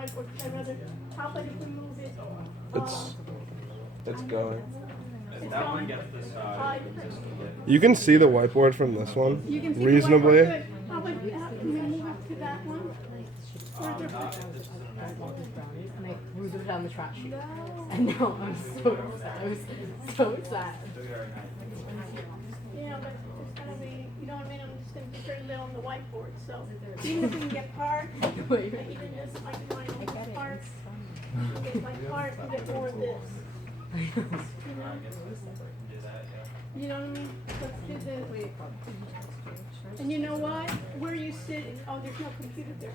whiteboard, because I'd rather, how about if we move it? It's going. It's That one going. gets this side. This can get. You can see the whiteboard from this one You can see reasonably. the whiteboard, good. How about, can we move it to that one? Not if this is an notebook. And I moved it down the trash. I know, I'm so sad. I was so sad. Yeah, but it's gonna be, you know what I mean, I'm just gonna be very little on the whiteboard, so even if we can get part, Wait. even just like my part, get my part, and get more of this. You know? You know what I mean? Let's do this. And you know what? Where you sit, oh, there's no computer there.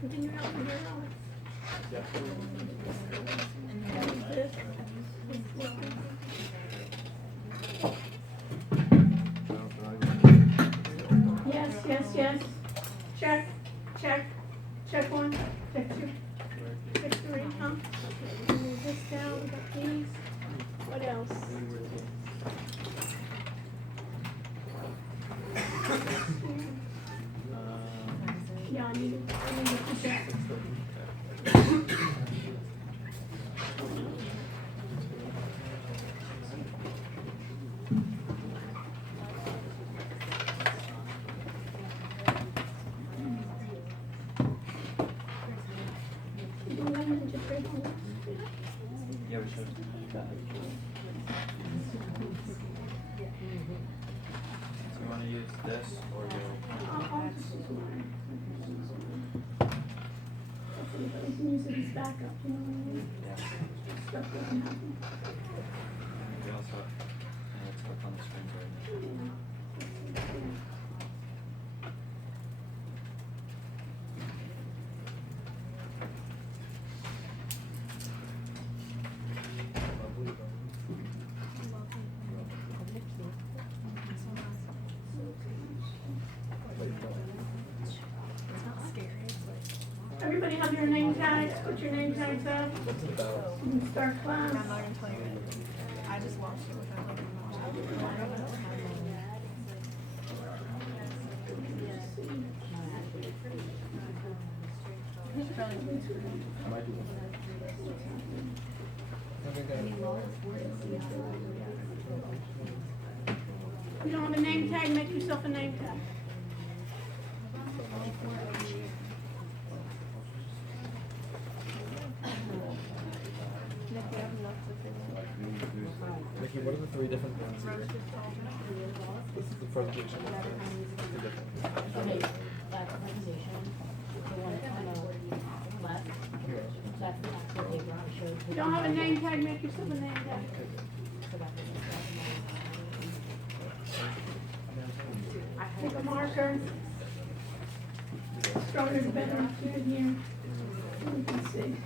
Can you help me here, Alex? This. Yes, yes, yes. Check, check, check one, check two, check three, huh? Move this down, we got these. What else? Yeah, I need to put that. You don't have any just right on this? Yeah, we should. So you want to use this or you'll. I'll just use mine. You can use it as backup, you know what I mean? Stuff doesn't happen. We also. Yeah, it's up on the screen right now. Everybody have your name tags, put your name tags up. You can start class. I just watched it without looking at it. If you don't have a name tag, make yourself a name tag. Nikki, what are the three different ones here? This is the presentation. The different. Okay, that's the presentation. The one on the left, that's the actual paper I showed. If you don't have a name tag, make yourself a name tag. So that's the- Take a marker. Stronger the better, good here. You can see.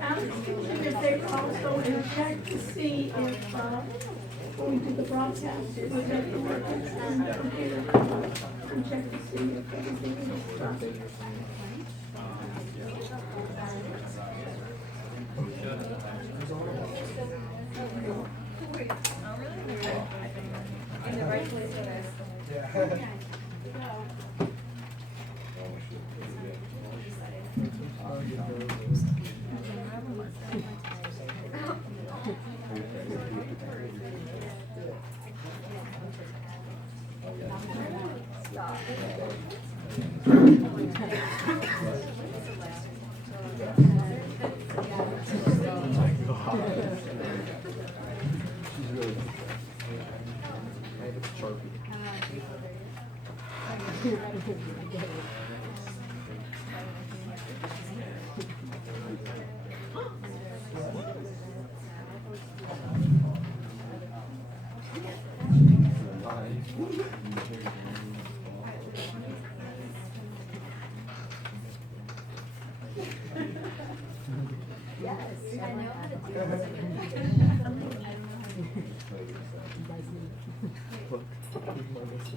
Alex, if they also check to see if, when we do the broadcast, is it on the computer? And check to see if everything is done. In the right place for this. Stop. Look, here's my list.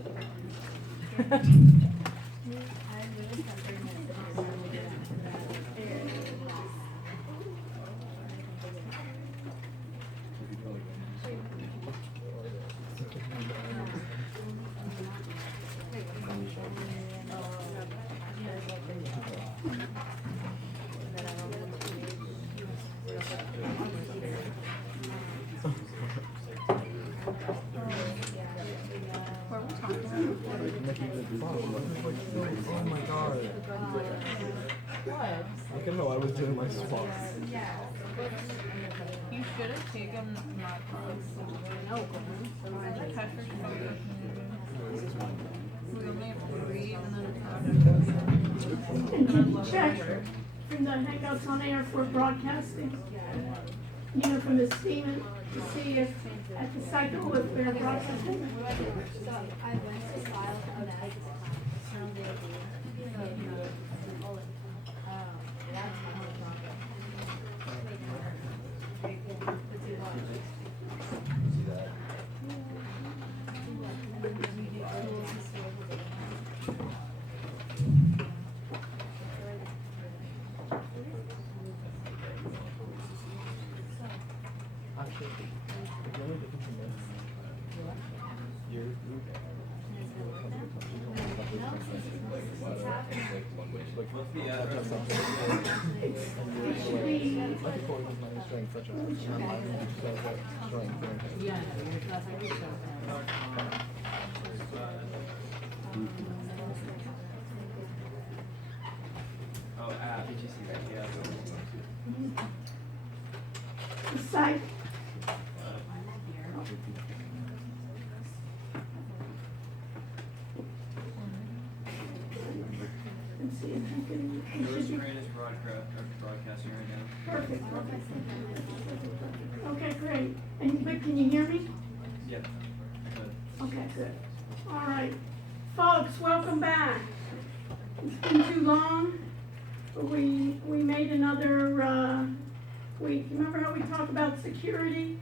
Oh my god. Look at how I was doing my squats. You should have taken my clothes. We only have 3 and then And can you check from the Hangouts on Air for broadcasting? You know, from the Steven, to see if at the cycle if they're broadcasting. So I went to file for that. Actually, the only difference in this, you're What's the that's address? and you're should be- like a quarter of my strength, such as and I'm strength. Yeah, that's how you show Oh, did you see that? Yeah. The site, let's see if you can, you Louis should be, Grant is broadcasting right now. perfect. Okay, great. And, but can you hear me? Yeah. Good. Okay, good. All right. Folks, welcome back. It's been too long. We made another, remember how we talk about security?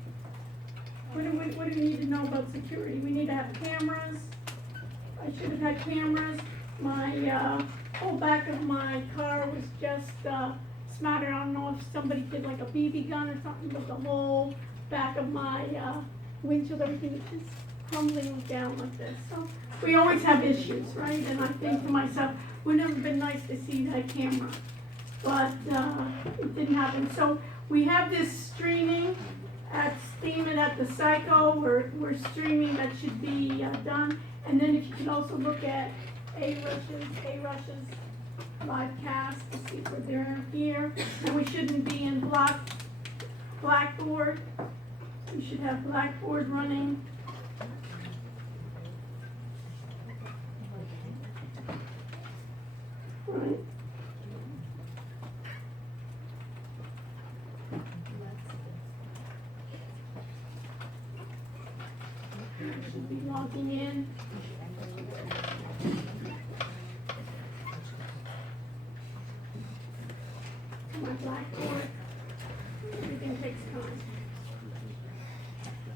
What do we need to know about security? We need to have cameras. I should have had cameras. My, whole back of my car was just, smattered. I don't know if somebody did like a BB gun or something, but the whole back of my, windshield, everything is just crumbling down like this. So we always have issues, right? And I think to myself, wouldn't it have been nice to see that camera? But it didn't happen. So we have this streaming at Steam and at the Psycho. We're streaming, that should be done. And then if you can also look at A-Rush's live cast to see if they're here. And we shouldn't be in Blackboard. We should have Blackboard running. Right. Should be logging in. To my Blackboard. Everything takes time.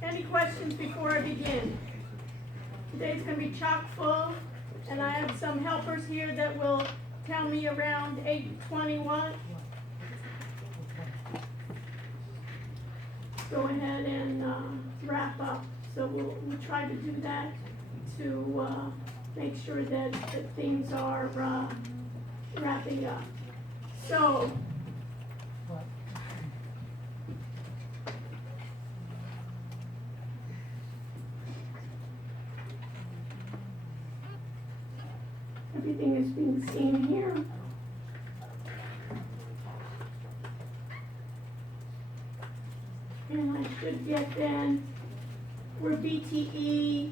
Any questions before I begin? Today's gonna be chock full, and I have some helpers here that will tell me around 8:20 what. Go ahead and wrap up. So we'll try to do that to make sure that things are wrapping up. So. Everything is being seen here. And I should get then, we're BTE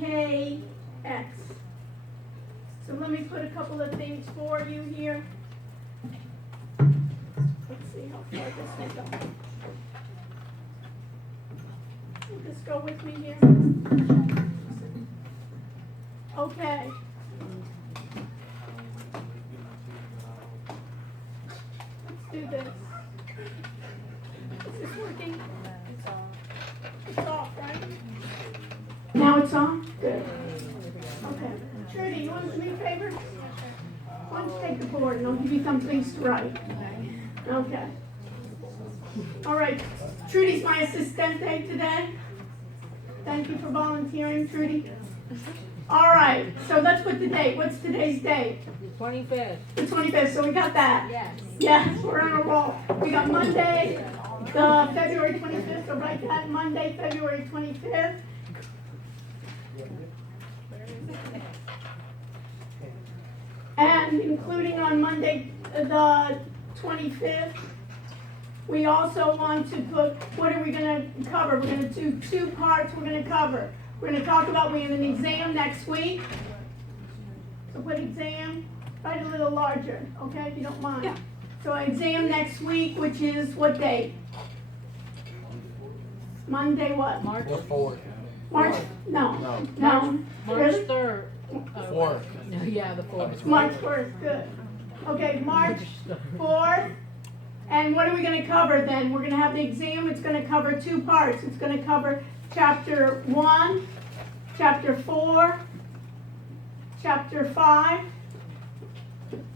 KX. So let me put a couple of things for you here. Let's see how far this will go. Will this go with me here? Okay. Let's do this. Is this working? It's off, right? Now it's on? Good. Okay. Trudy, you want to do me a favor? Why don't you take the board and I'll give you some things to write. Okay. All right. Trudy's my assistente today. Thank you for volunteering, Trudy. All right. So let's put the date. What's today's date? 25th. The 25th. So we got that. Yes. Yes, we're on a roll. We got Monday, the February 25th. So write that Monday, February 25th. And including on Monday, the 25th, we also want to put, what are we going to cover? We're going to do 2 parts we're going to cover. We're going to talk about, we have an exam next week. So put exam, write a little larger, okay, if you don't mind. Yeah. So exam next week, which is what date? Monday what? March, Or 4. March, no. No. No. March Really? 3rd. 4. Yeah, the 4th. March 4th, good. Okay, March 4th. And what are we going to cover then? We're going to have the exam. It's going to cover 2 parts. It's going to cover chapter 1, chapter 4, chapter 5.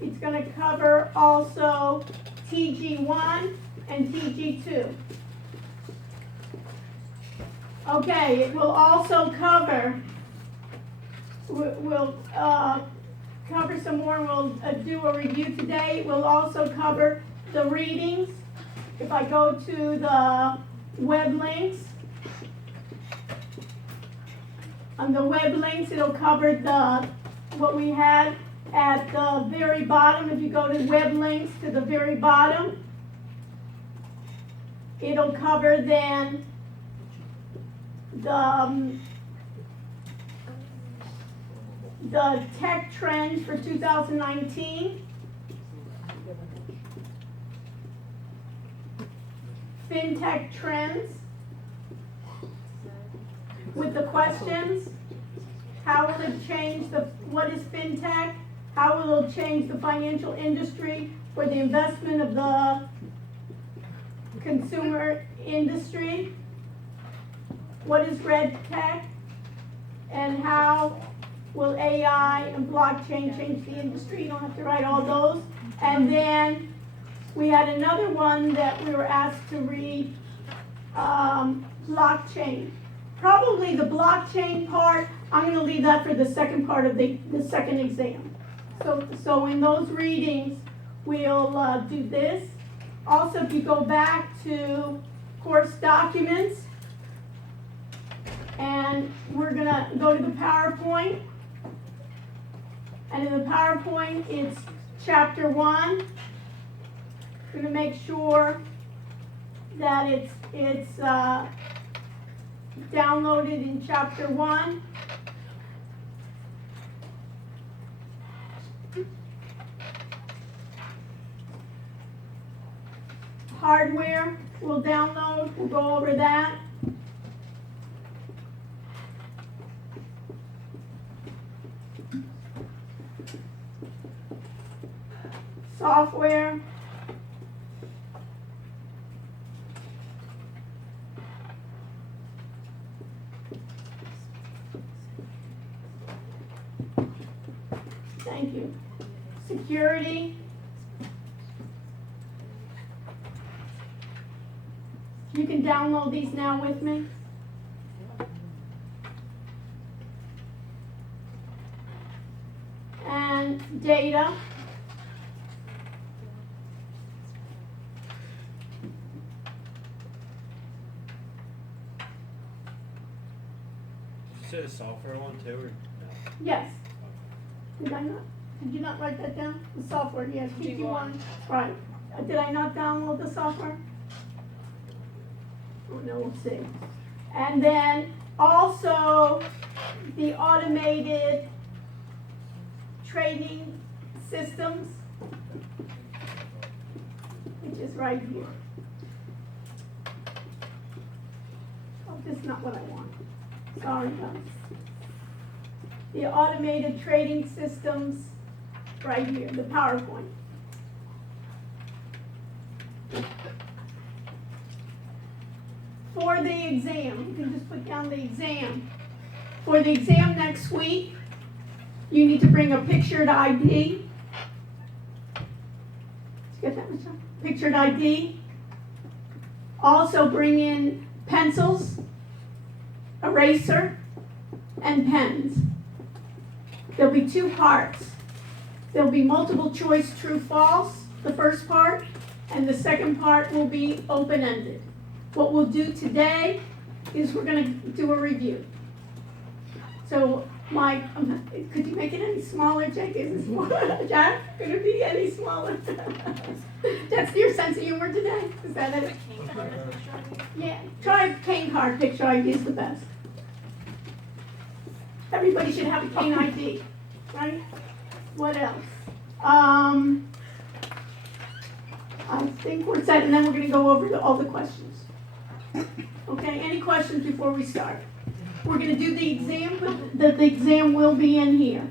It's going to cover also TG1 and TG2. Okay, it will also cover, we'll cover some more, and we'll do a review today. We'll also cover the readings. If I go to the web links, on the web links it'll cover what we had at the very bottom. If you go to web links to the very bottom, it'll cover then the tech trends for 2019, FinTech trends with the questions. How will it change what is FinTech? How will it change the financial industry for the investment of the consumer industry? What is Red Tech? And how will AI and blockchain change the industry? You don't have to write all those. And then we had another one that we were asked to read, blockchain. Probably the blockchain part, I'm going to leave that for the second part of the second exam. So in those readings, we'll do this. Also, if you go back to course documents, and we're going to go to the PowerPoint. And in the PowerPoint, it's chapter 1. We're going to make sure that it's downloaded in chapter 1. Hardware we'll download. We'll go over that. Software. Thank you. Security. You can download these now with me. And data. Did you say the software one too, or no? Yes. Did I not? Did you not write that down? The software, yes, TG1. Right. Did I not download the software? Oh, no, we'll see. And then also the automated trading systems, which is right here. Oh, this is not what I want. Sorry, guys. The automated trading systems, right here, the PowerPoint. For the exam, you can just put down the exam. For the exam next week, you need to bring a pictured ID. Did you get that, Michelle? Pictured ID. Also bring in pencils, eraser, and pens. There'll be two parts. There'll be multiple choice true false, the first part, and the second part will be open-ended. What we'll do today is we're going to do a review. So, Mike, could you make it any smaller, Jake? Is it smaller? Jack, could it be any smaller? That's your sense of humor today? Is that it? Yeah, try a cane card picture ID is the best. Everybody should have a cane ID, right? What else? I think we're set, and then we're going to go over all the questions. Okay, any questions before we start? We're going to do the exam. The exam will be in here.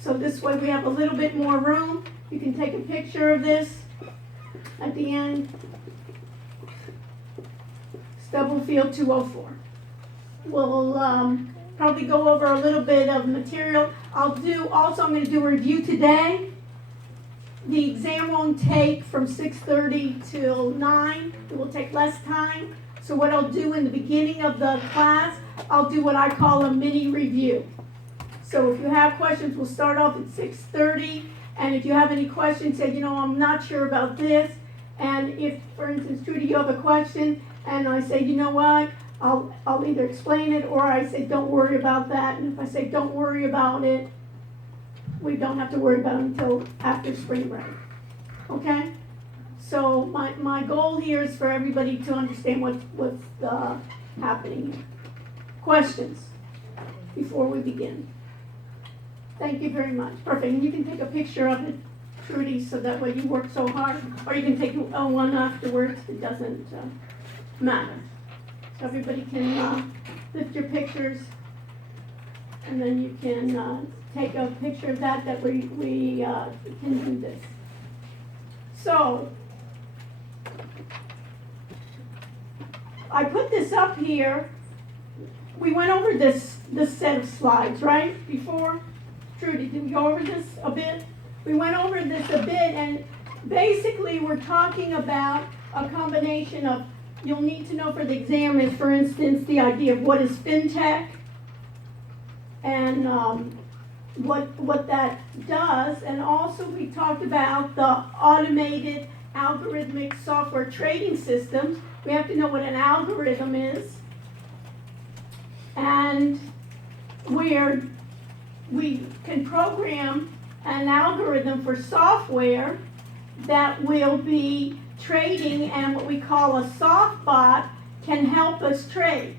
So this way we have a little bit more room. You can take a picture of this at the end. Stubblefield 204. We'll probably go over a little bit of material. I'm going to do a review today. The exam won't take from 6:30 till 9. It will take less time. So what I'll do in the beginning of the class, I'll do what I call a mini review. So if you have questions, we'll start off at 6:30. And if you have any questions, say, I'm not sure about this. And if, for instance, Trudy, you have a question, and I say, you know what, I'll either explain it or I say, don't worry about that. And if I say, don't worry about it, we don't have to worry about it until after spring break. Okay? So my goal here is for everybody to understand what's happening here. Questions before we begin? Thank you very much. Perfect. And you can take a picture of it, Trudy, so that way you work so hard. Or you can take one afterwards. It doesn't matter. So everybody can lift your pictures, and then you can take a picture of that we can do this. So, I put this up here. We went over this set of slides, right, before? Trudy, did we go over this a bit? We went over this a bit, and basically we're talking about a combination of, you'll need to know for the exam is, for instance, the idea of what is fintech, and what that does, and also we talked about the automated algorithmic software trading systems. We have to know what an algorithm is, and where we can program an algorithm for software that will be trading, and what we call a soft bot can help us trade.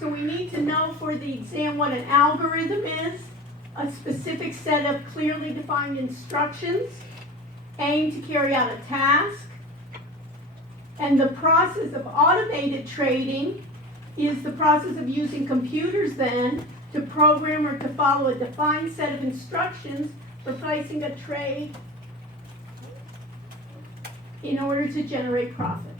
So we need to know for the exam what an algorithm is, a specific set of clearly defined instructions aimed to carry out a task. And the process of automated trading is the process of using computers then to program or to follow a defined set of instructions for placing a trade in order to generate profits.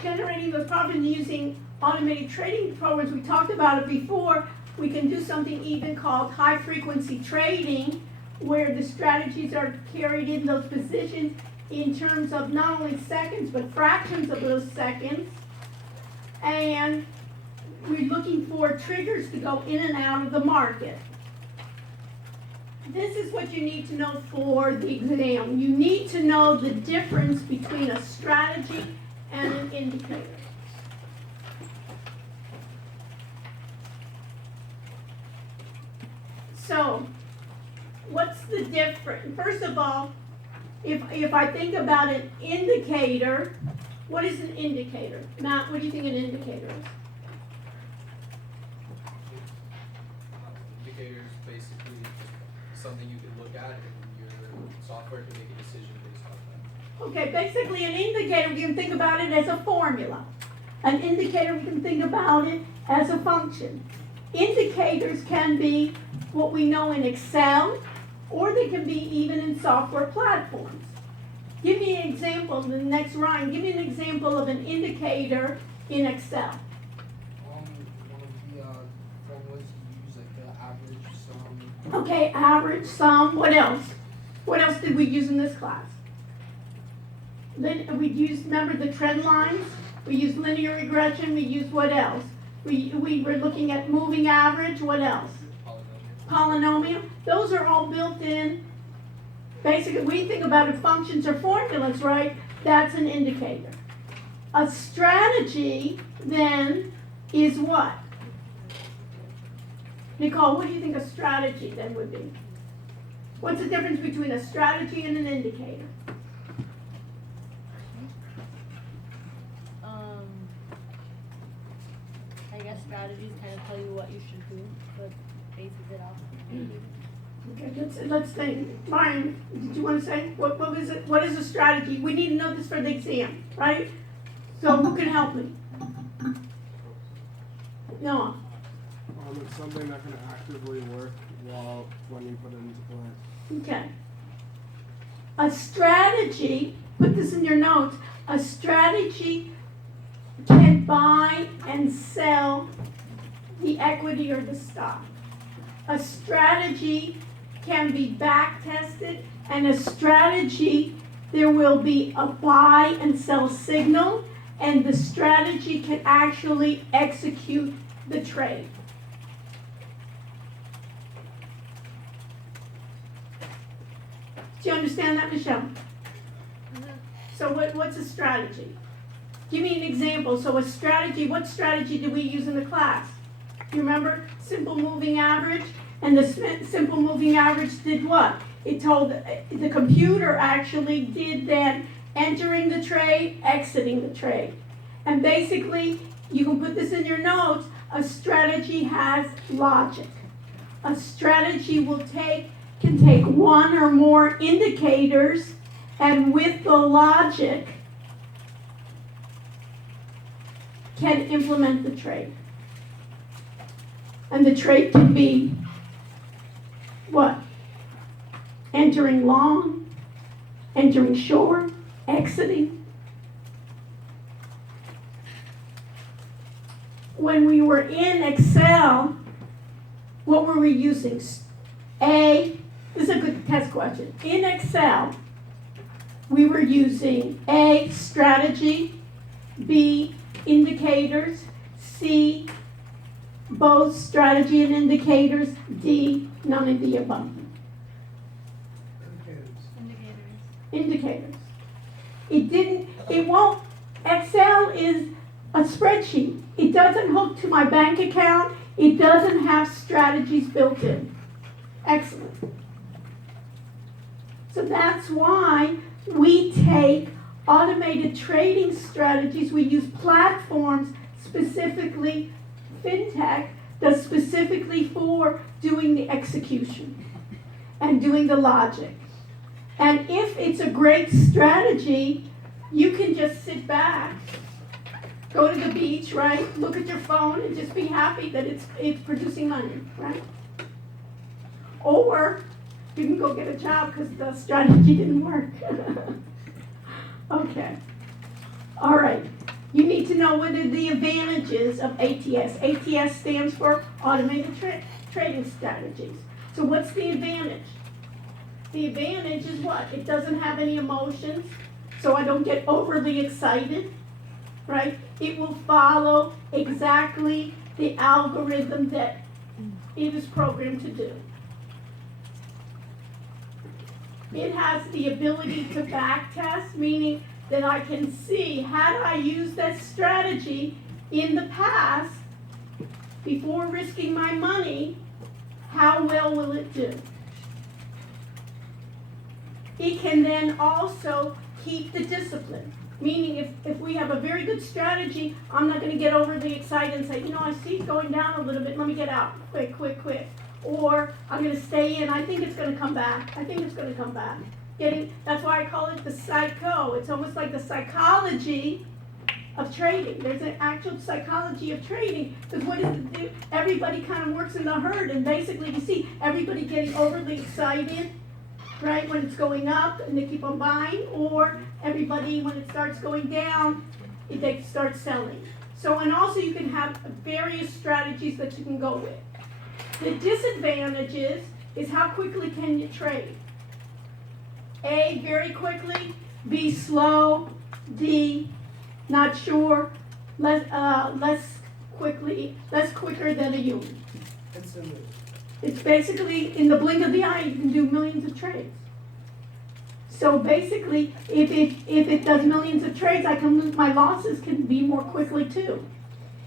Generating the profit using automated trading programs, we talked about it before. We can do something even called high frequency trading, where the strategies are carried in those positions in terms of not only seconds, but fractions of those seconds. And we're looking for triggers to go in and out of the market. This is what you need to know for the exam. You need to know the difference between a strategy and an indicator. So, what's the difference? First of all, if I think about an indicator, what is an indicator? Matt, what do you think an indicator is? Indicators basically something you can look at and your software can make a decision based on that. Okay, basically an indicator, we can think about it as a formula. An indicator, we can think about it as a function. Indicators can be what we know in Excel, or they can be even in software platforms. Give me an example, the next Ryan, give me an example of an indicator in Excel. One of the formulas you use, like the average sum. Okay, average, sum, what else? What else did we use in this class? Then we used, remember the trend lines? We used linear regression, we used what else? We were looking at moving average, what else? Polynomial. Those are all built in. Basically, we think about it, functions or formulas, right? That's an indicator. A strategy, then, is what? Nicole, what do you think a strategy then would be? What's the difference between a strategy and an indicator? I guess strategies kind of tell you what you should do, but bases it off. Okay, let's think. Ryan, did you want to say? What is it? What is a strategy? We need to know this for the exam, right? So who can help me? Noah. It's something that can actively work when you put it into play. Okay. A strategy, put this in your notes, a strategy can buy and sell the equity or the stock. A strategy can be back tested, and a strategy, there will be a buy and sell signal, and the strategy can actually execute the trade. Do you understand that, Michelle? So what's a strategy? Give me an example. So a strategy, what strategy did we use in the class? You remember? Simple moving average. And the simple moving average did what? It told, the computer actually did then entering the trade, exiting the trade. And basically, you can put this in your notes, a strategy has logic. A strategy can take one or more indicators, and with the logic, can implement the trade. And the trade can be what? Entering long, entering short, exiting. When we were in Excel, what were we using? This is a good test question. In Excel, we were using A, strategy, B, indicators, C, both strategy and indicators, D, none of the above. Indicators. Excel is a spreadsheet. It doesn't hook to my bank account. It doesn't have strategies built in. Excellent. So that's why we take automated trading strategies. We use platforms, specifically FinTech, that's specifically for doing the execution and doing the logic. And if it's a great strategy, you can just sit back, go to the beach, right? Look at your phone and just be happy that it's producing money, right? Or you can go get a job because the strategy didn't work. Okay. All right. You need to know what are the advantages of ATS. ATS stands for Automated Trading Strategies. So what's the advantage? The advantage is what? It doesn't have any emotions, so I don't get overly excited, right? It will follow exactly the algorithm that it is programmed to do. It has the ability to back test, meaning that I can see, had I used that strategy in the past, before risking my money, how well will it do? it can then also keep the discipline. Meaning if we have a very good strategy, I'm not gonna get overly excited and say, I see it going down a little bit, let me get out, quick. Or I'm gonna stay in, I think it's gonna come back, That's why I call it the psycho. It's almost like the psychology of trading. There's an actual psychology of trading, because what does it do? Everybody kind of works in the herd, and basically you see everybody getting overly excited, right, when it's going up and they keep on buying, or everybody when it starts going down, they start selling. So, and also you can have various strategies that you can go with. The disadvantages is how quickly can you trade? A, very quickly. B, slow. D, not sure. Less quicker than a human. Instantly. It's basically, in the blink of the eye, you can do millions of trades. So basically, if it does millions of trades, I can lose, my losses can be more quickly too.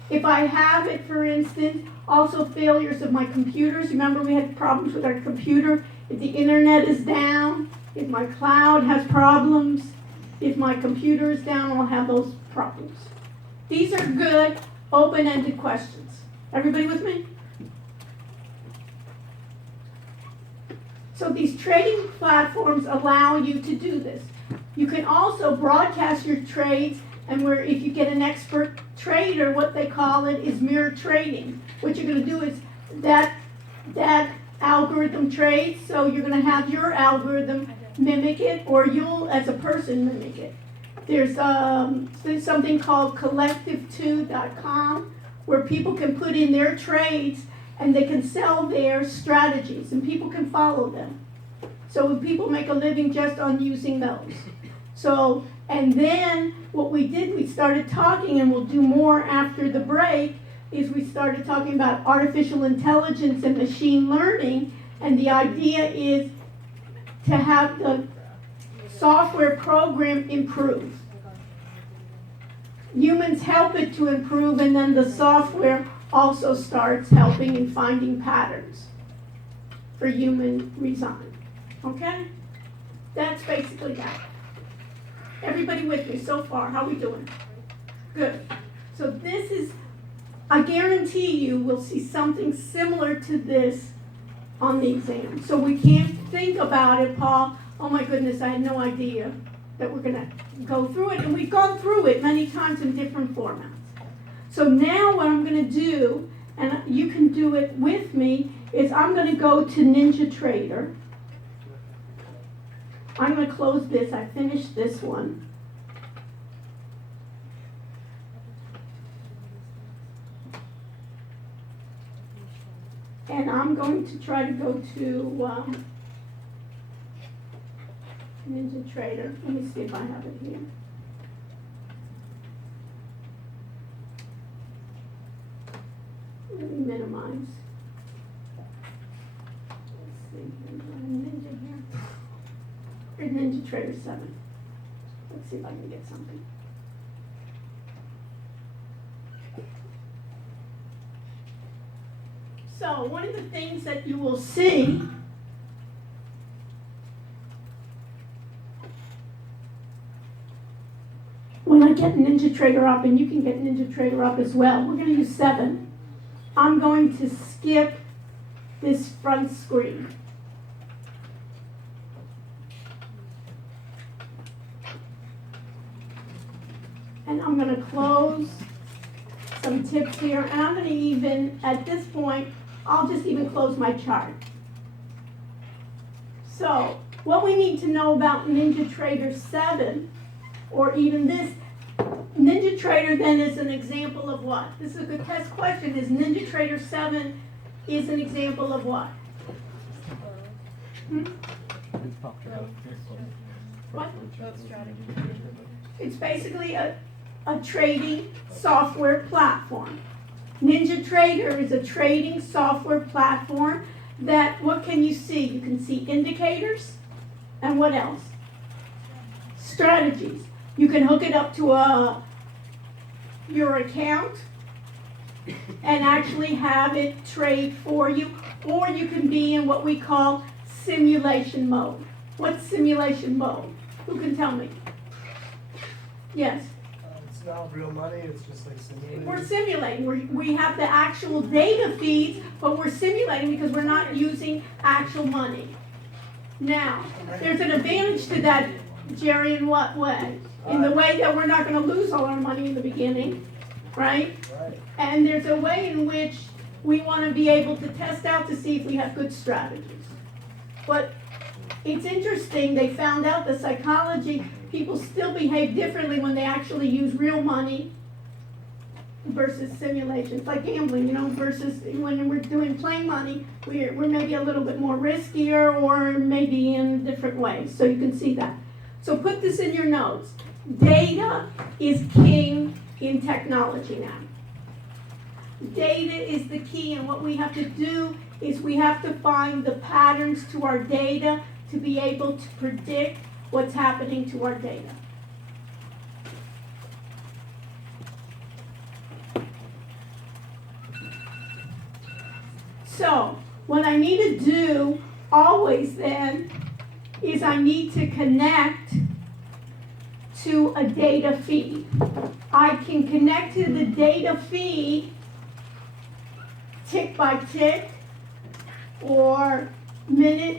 If I have it, for instance, also failures of my computers. Remember we had problems with our computer. If the internet is down, if my cloud has problems, if my computer is down, I'll have those problems. These are good, open-ended questions. Everybody with me? So these trading platforms allow you to do this. You can also broadcast your trades, and where if you get an expert trader, what they call it is mirror trading. What you're going to do is that algorithm trades, so you're going to have your algorithm mimic it, or you'll, as a person, mimic it. There's something called collective2.com, where people can put in their trades and they can sell their strategies, and people can follow them. So people make a living just on using those. So, and then what we did, we started talking, and we'll do more after the break, is we started talking about artificial intelligence and machine learning, and the idea is to have the software program improve. Humans help it to improve, and then the software also starts helping and finding patterns for human design. Okay? That's basically that. Everybody with me so far? How are we doing? Good. So this is, I guarantee you will see something similar to this on the exam. So we can't think about it, Paul, oh my goodness, I had no idea that we're going to go through it. And we've gone through it many times in different formats. So now what I'm going to do, and you can do it with me, is I'm going to go to NinjaTrader. I'm going to close this. I finished this one. And I'm going to try to go to NinjaTrader. Let me see if I have it here. Let me minimize. Let's see, Ninja here. Here's NinjaTrader 7. Let's see if I can get something. So one of the things that you will see when I get NinjaTrader up, and you can get NinjaTrader up as well, we're going to use 7. I'm going to skip this front screen. And I'm going to close some tips here, and I'm going to even, at this point, I'll just even close my chart. So, what we need to know about NinjaTrader 7, or even this, NinjaTrader then is an example of what? This is a good test question. Is NinjaTrader 7 is an example of what? What? It's basically a trading software platform. NinjaTrader is a trading software platform that, what can you see? You can see indicators, and what else? Strategies. You can hook it up to your account and actually have it trade for you, or you can be in what we call simulation mode. What's simulation mode? Who can tell me? Yes, It's not real money, it's just like simulated. we're simulating. We have the actual data feeds, but we're simulating because we're not using actual money. Now, there's an advantage to that, Jerry, in what way? In the way that we're not gonna lose all our money in the beginning, right? Right. And there's a way in which we wanna be able to test out to see if we have good strategies. But it's interesting, they found out the psychology, people still behave differently when they actually use real money versus simulation. It's like gambling, versus when we're doing plain money, we're maybe a little bit more riskier or maybe in different ways. So you can see that. So put this in your notes. Data is king in technology now. Data is the key, and what we have to do is we have to find the patterns to our data to be able to predict what's happening to our data. So, what I need to do always then is I need to connect to a data feed. I can connect to the data feed tick by tick or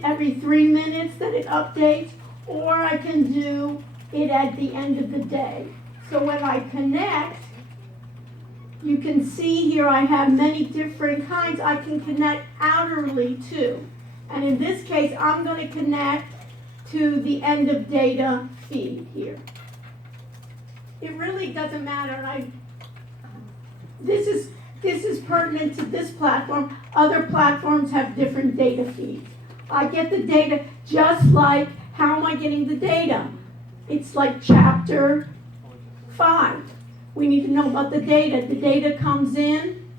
every 3 minutes that it updates, or I can do it at the end of the day. So when I connect, you can see here I have many different kinds. I can connect outerly too. And in this case, I'm going to connect to the end of data feed here. It really doesn't matter. This is pertinent to this platform. Other platforms have different data feeds. I get the data just like, how am I getting the data? It's like chapter 5. We need to know about the data. The data comes in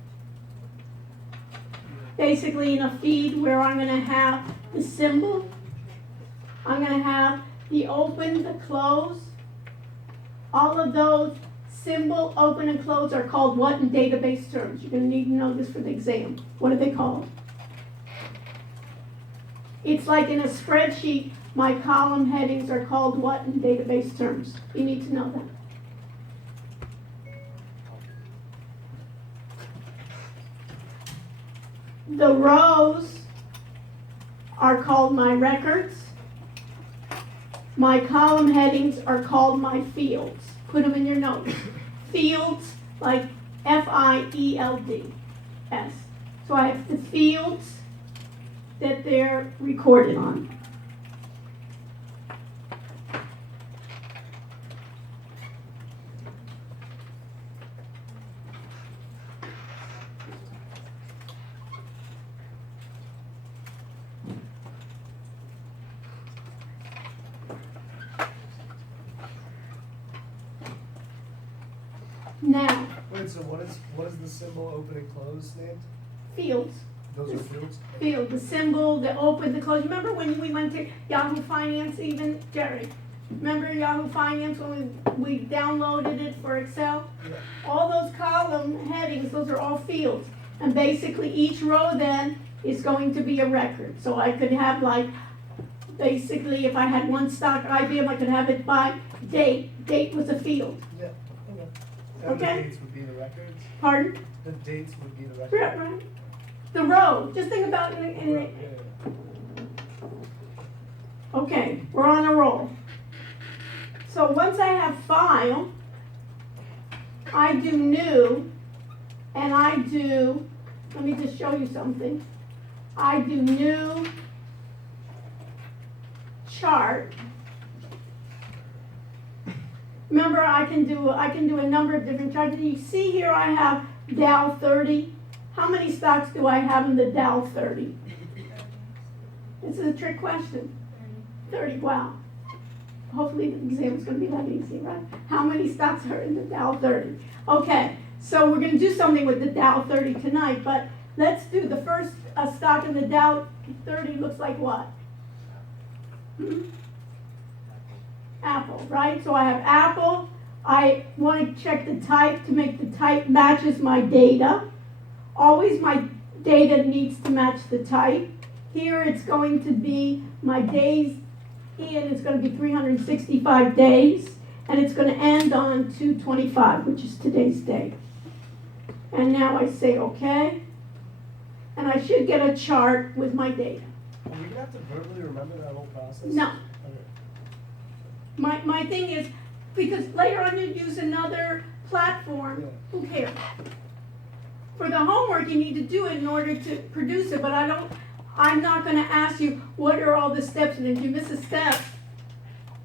basically in a feed where I'm going to have the symbol. I'm going to have the open, the close. All of those symbol, open, and close are called what in database terms? You're going to need to know this for the exam. What are they called? It's like in a spreadsheet, my column headings are called what in database terms? You need to know that. The rows are called my records. My column headings are called my fields. Put them in your notes. Fields, like F-I-E-L-D-S. So I have the fields that they're recorded on. Now, Wait, so what is the symbol open and close named? fields. Those are fields? Field, the symbol, the open, the close. Remember when we went to Yahoo Finance even, Jerry? Remember Yahoo Finance when we downloaded it for Excel? Yeah. All those column headings, those are all fields. And basically each row then is going to be a record. So I could have like, basically if I had one stock IBM, I could have it by date. Date was a field. Yeah, okay. And Okay. the dates would be the records? Pardon? The dates would be the records? Right, right. The row, just think about it. Right, yeah. Okay, we're on a roll. So once I have file, I do new, and I do, let me just show you something. I do new chart. Remember, I can do a number of different charts. You see here I have Dow 30. How many stocks do I have in the Dow 30? This is a trick question. 30, wow. Hopefully the exam's going to be that easy, right? How many stocks are in the Dow 30? Okay, so we're going to do something with the Dow 30 tonight, but let's do the first stock in the Dow 30 looks like what? Apple, right? So I have Apple. I want to check the type to make the type matches my data. Always my data needs to match the type. Here it's going to be my days in is gonna be 365 days, and it's gonna end on 2/25, which is today's date. And now I say okay, and I should get a chart with my data. Are we gonna have to verbally remember that whole process? No, Okay. my thing is, because later on you use another platform, who cares? For the homework, you need to do it in order to produce it, but I'm not gonna ask you, what are all the steps, and if you miss a step,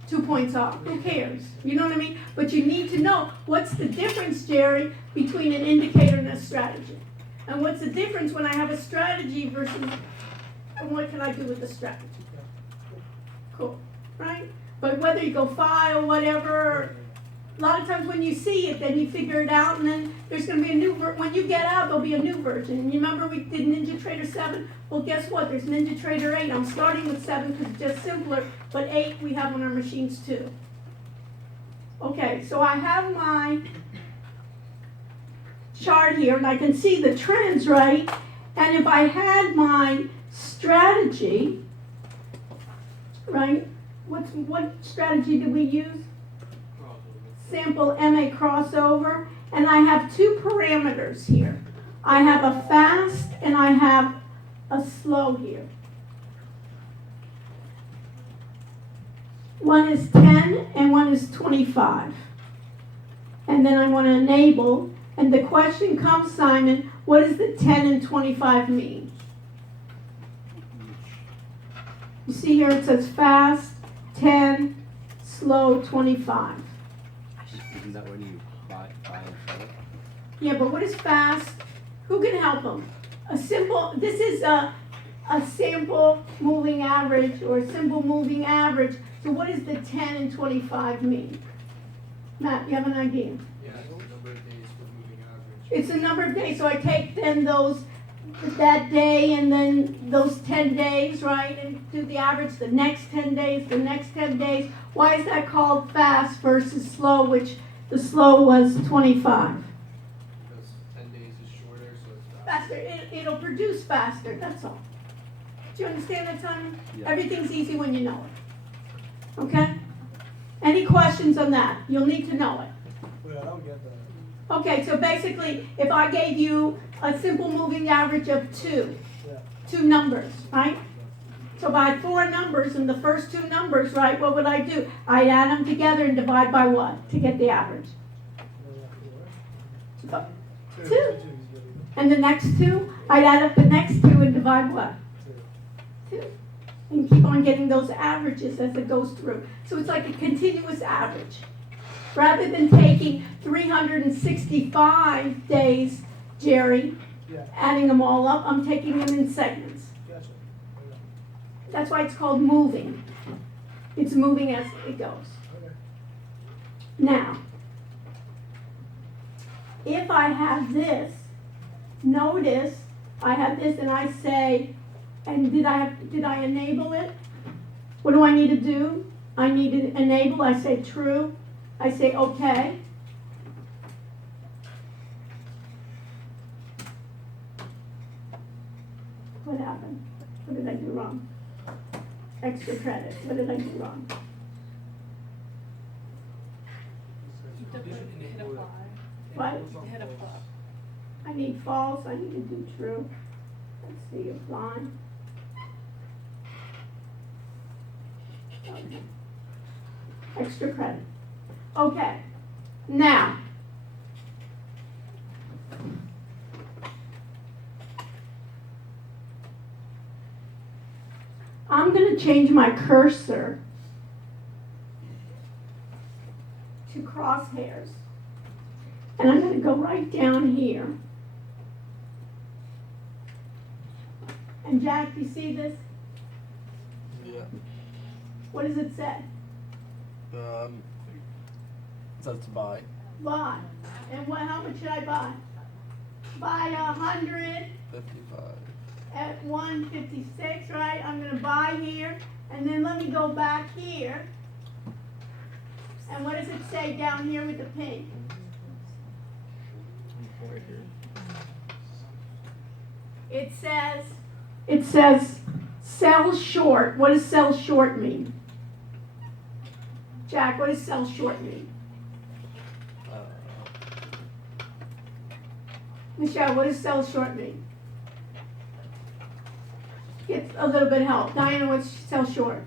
2 points off, who cares? You know what I mean? But you need to know, what's the difference, Jerry, between an indicator and a strategy? And what's the difference when I have a strategy versus, and what can I do with the strategy? Cool, right? But whether you go file, whatever, a lot of times when you see it, then you figure it out, and then there's going to be a new when you get out, there'll be a new version. And you remember we did NinjaTrader 7? Well, guess what? There's NinjaTrader 8. I'm starting with 7 because it's just simpler, but 8 we have on our machines too. Okay, so I have my chart here, and I can see the trends, right? And if I had my strategy, right? What strategy did we use? Sample MA crossover, and I have 2 parameters here. I have a fast and I have a slow here. One is 10 and one is 25. And then I want to enable, and the question comes, Simon, what does the 10 and 25 mean? You see here it says fast, 10, slow, 25. Isn't that when you buy and sell it? Yeah, but what is fast? Who can help them? This is a sample moving average or a simple moving average. So what does the 10 and 25 mean? Matt, you have an idea? Yeah, it's the number of days for moving average. It's a number of days, so I take then that day and then those 10 days, right? And do the average, the next 10 days, the next 10 days. Why is that called fast versus slow, which the slow was 25? Because 10 days is shorter, so it's faster. Faster, it'll produce faster, that's all. Do you understand that, Simon? Yeah. Everything's easy when you know it. Okay? Any questions on that? You'll need to know it. Wait, I don't get that. Okay, so basically, if I gave you a simple moving average of 2, Yeah. 2 numbers, right? So if I had 4 numbers and the first 2 numbers, right, what would I do? I'd add them together and divide by what to get the average? Two. Two. Two is good. And the next 2, I'd add up the next 2 and divide what? Two. 2. And keep on getting those averages as it goes through. So it's like a continuous average. Rather than taking 365 days, Jerry, Yeah. adding them all up, I'm taking them in segments. Gotcha. Okay. That's why it's called moving. It's moving as it goes. Okay. Now, if I have this, notice I have this and I say, and did I enable it? What do I need to do? I need to enable, I say true, I say okay. What happened? What did I do wrong? Extra credit, what did I do wrong? Hit apply. What? Hit apply. I need false, I need to do true. Let's see, apply. Okay. Extra credit. Okay, now. I'm gonna change my cursor to crosshairs. And I'm gonna go right down here. And Jack, you see this? Yeah. What does it say? It says to buy. Buy. And how much should I buy? Buy 100 55. at 156, right? I'm gonna buy here, and then let me go back here. And what does it say down here with the pink? Right here. It says sell short. What does sell short mean? Jack, what does sell short mean? Michelle, what does sell short mean? Get a little bit of help. Diana, what's sell short?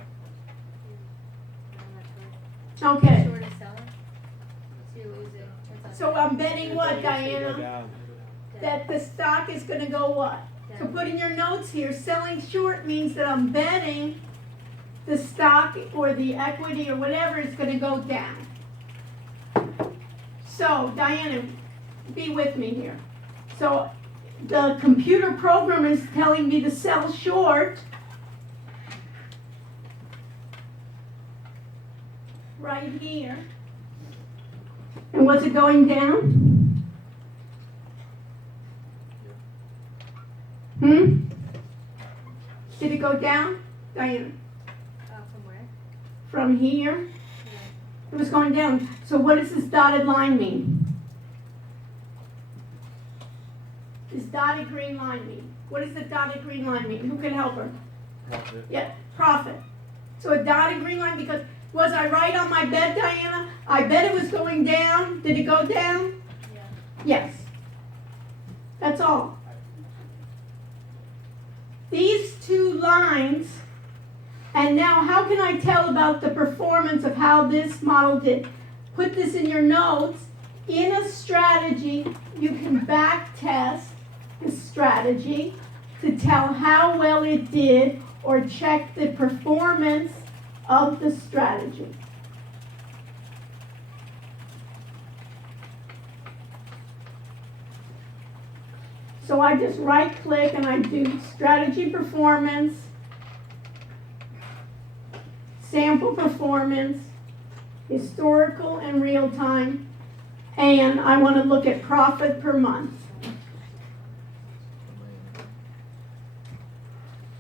Okay. Short of selling. So you lose it. Turns out So I'm betting what, It's gonna go Diana? down. That the stock is gonna go what? So put in your notes here, selling short means that I'm betting the stock or the equity or whatever is gonna go down. So Diana, be with me here. So the computer program is telling me to sell short. Right here. And was it going down? Did it go down? Diana? from where? From here? It was going down. So what does this dotted line mean? This dotted green line mean? What does the dotted green line mean? Who can help her? Profit. Yeah, profit. So a dotted green line because, was I right on my bet, Diana? I bet it was going down. Did it go down? Yeah. Yes. That's all. These two lines, and now how can I tell about the performance of how this model did? Put this in your notes. In a strategy, you can back test the strategy to tell how well it did or check the performance of the strategy. So I just right click and I do strategy performance, sample performance, historical and real time, and I want to look at profit per month.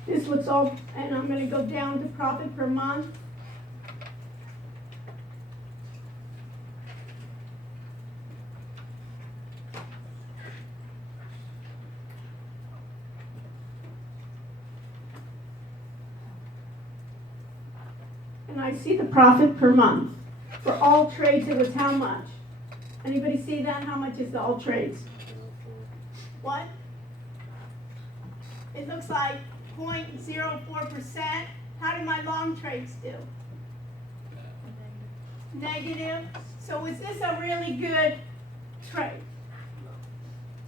This looks all, and I'm going to go down to profit per month. And I see the profit per month. For all trades, it was how much? Anybody see that? How much is the all trades? What? It looks like 0.04%. How did my long trades do? Negative. So is this a really good trade?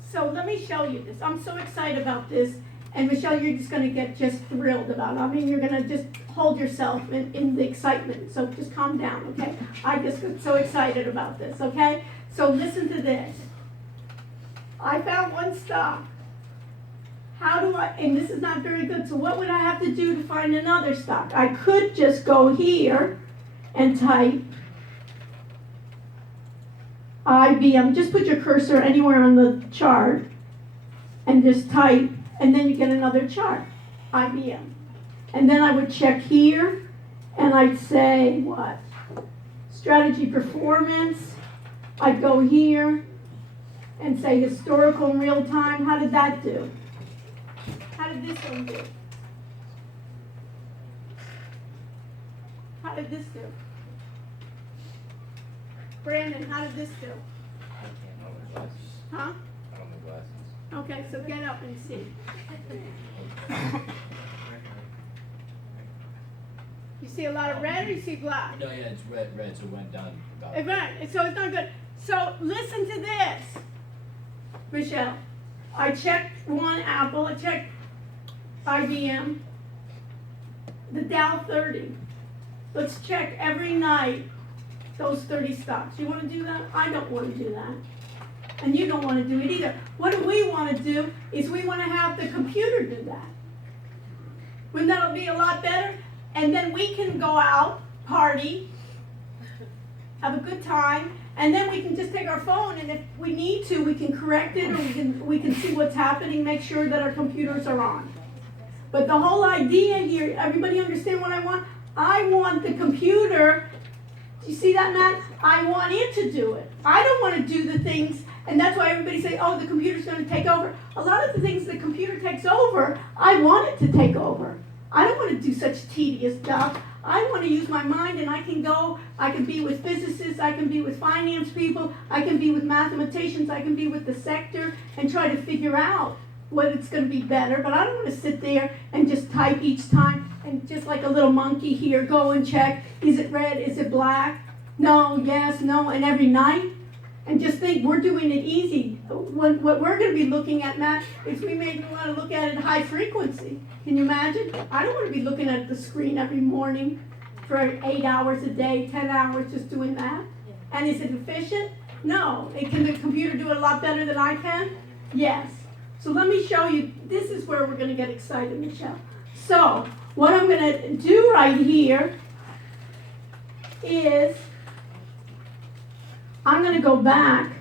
So let me show you this. I'm so excited about this. And Michelle, you're just going to get just thrilled about it. I mean, you're going to just hold yourself in the excitement. So just calm down, okay? I just get so excited about this, okay? So listen to this. I found one stock. How do I, and this is not very good, so what would I have to do to find another stock? I could just go here and type IBM. Just put your cursor anywhere on the chart and just type, and then you get another chart, IBM. And then I would check here, and I'd say, what? Strategy performance. I'd go here and say historical and real time. How did that do? How did this one do? How did this do? Brandon, how did this do? Huh? Okay, so get up and see. You see a lot of red or you see black? No, yeah, it's red, so it went down. It went, so it's not good. So listen to this, Michelle. I checked one Apple, I checked IBM, the Dow 30. Let's check every night those 30 stocks. You want to do that? I don't want to do that. And you don't want to do it either. What do we want to do is we want to have the computer do that. Wouldn't that be a lot better? And then we can go out, party, have a good time, and then we can just take our phone, and if we need to, we can correct it, or we can see what's happening, make sure that our computers are on. But the whole idea here, everybody understand what I want? I want the computer, do you see that, Matt? I want it to do it. I don't want to do the things, and that's why everybody say, oh, the computer's going to take over. A lot of the things the computer takes over, I want it to take over. I don't want to do such tedious stuff. I want to use my mind, and I can be with physicists, I can be with finance people, I can be with mathematicians, I can be with the sector and try to figure out what it's going to be better. But I don't want to sit there and just type each time and just like a little monkey here, go and check, is it red, is it black? No, yes, no, and every night. And just think we're doing it easy. What we're going to be looking at, Matt, is we may want to look at it high frequency. Can you imagine? I don't want to be looking at the screen every morning for 8 hours a day, 10 hours just doing that. And is it efficient? No. Can the computer do it a lot better than I can? Yes. So let me show you. This is where we're going to get excited, Michelle. So what I'm going to do right here is I'm going to go back,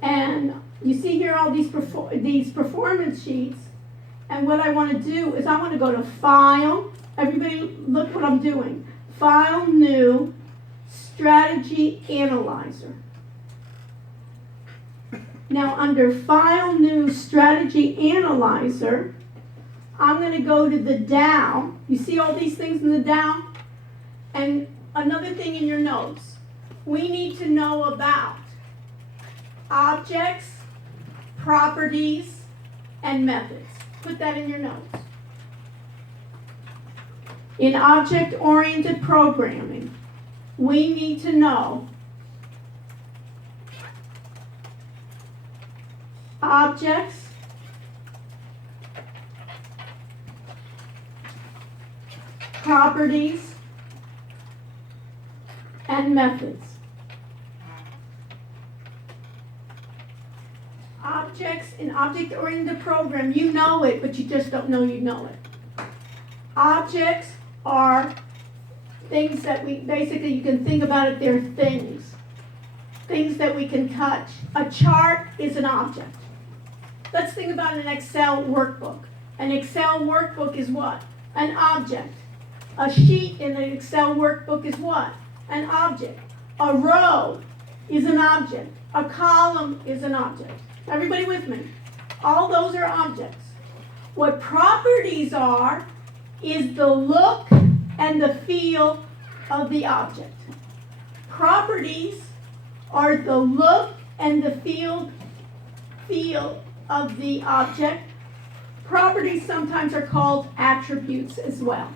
and you see here all these performance sheets, and what I want to do is I want to go to File. Everybody look what I'm doing. File, New, Strategy Analyzer. Now under File, New, Strategy Analyzer, I'm going to go to the Dow. You see all these things in the Dow? And another thing in your notes. We need to know about objects, properties, and methods. Put that in your notes. In object-oriented programming, we need to know objects, properties, and methods. Objects in object-oriented program, you know it, but you just don't know you know it. Objects are things that you can think about it, they're things. Things that we can touch. A chart is an object. Let's think about an Excel workbook. An Excel workbook is what? An object. A sheet in an Excel workbook is what? An object. A row is an object. A column is an object. Everybody with me? All those are objects. What properties are is the look and the feel of the object. Properties are the look and the feel of the object. Properties sometimes are called attributes as well.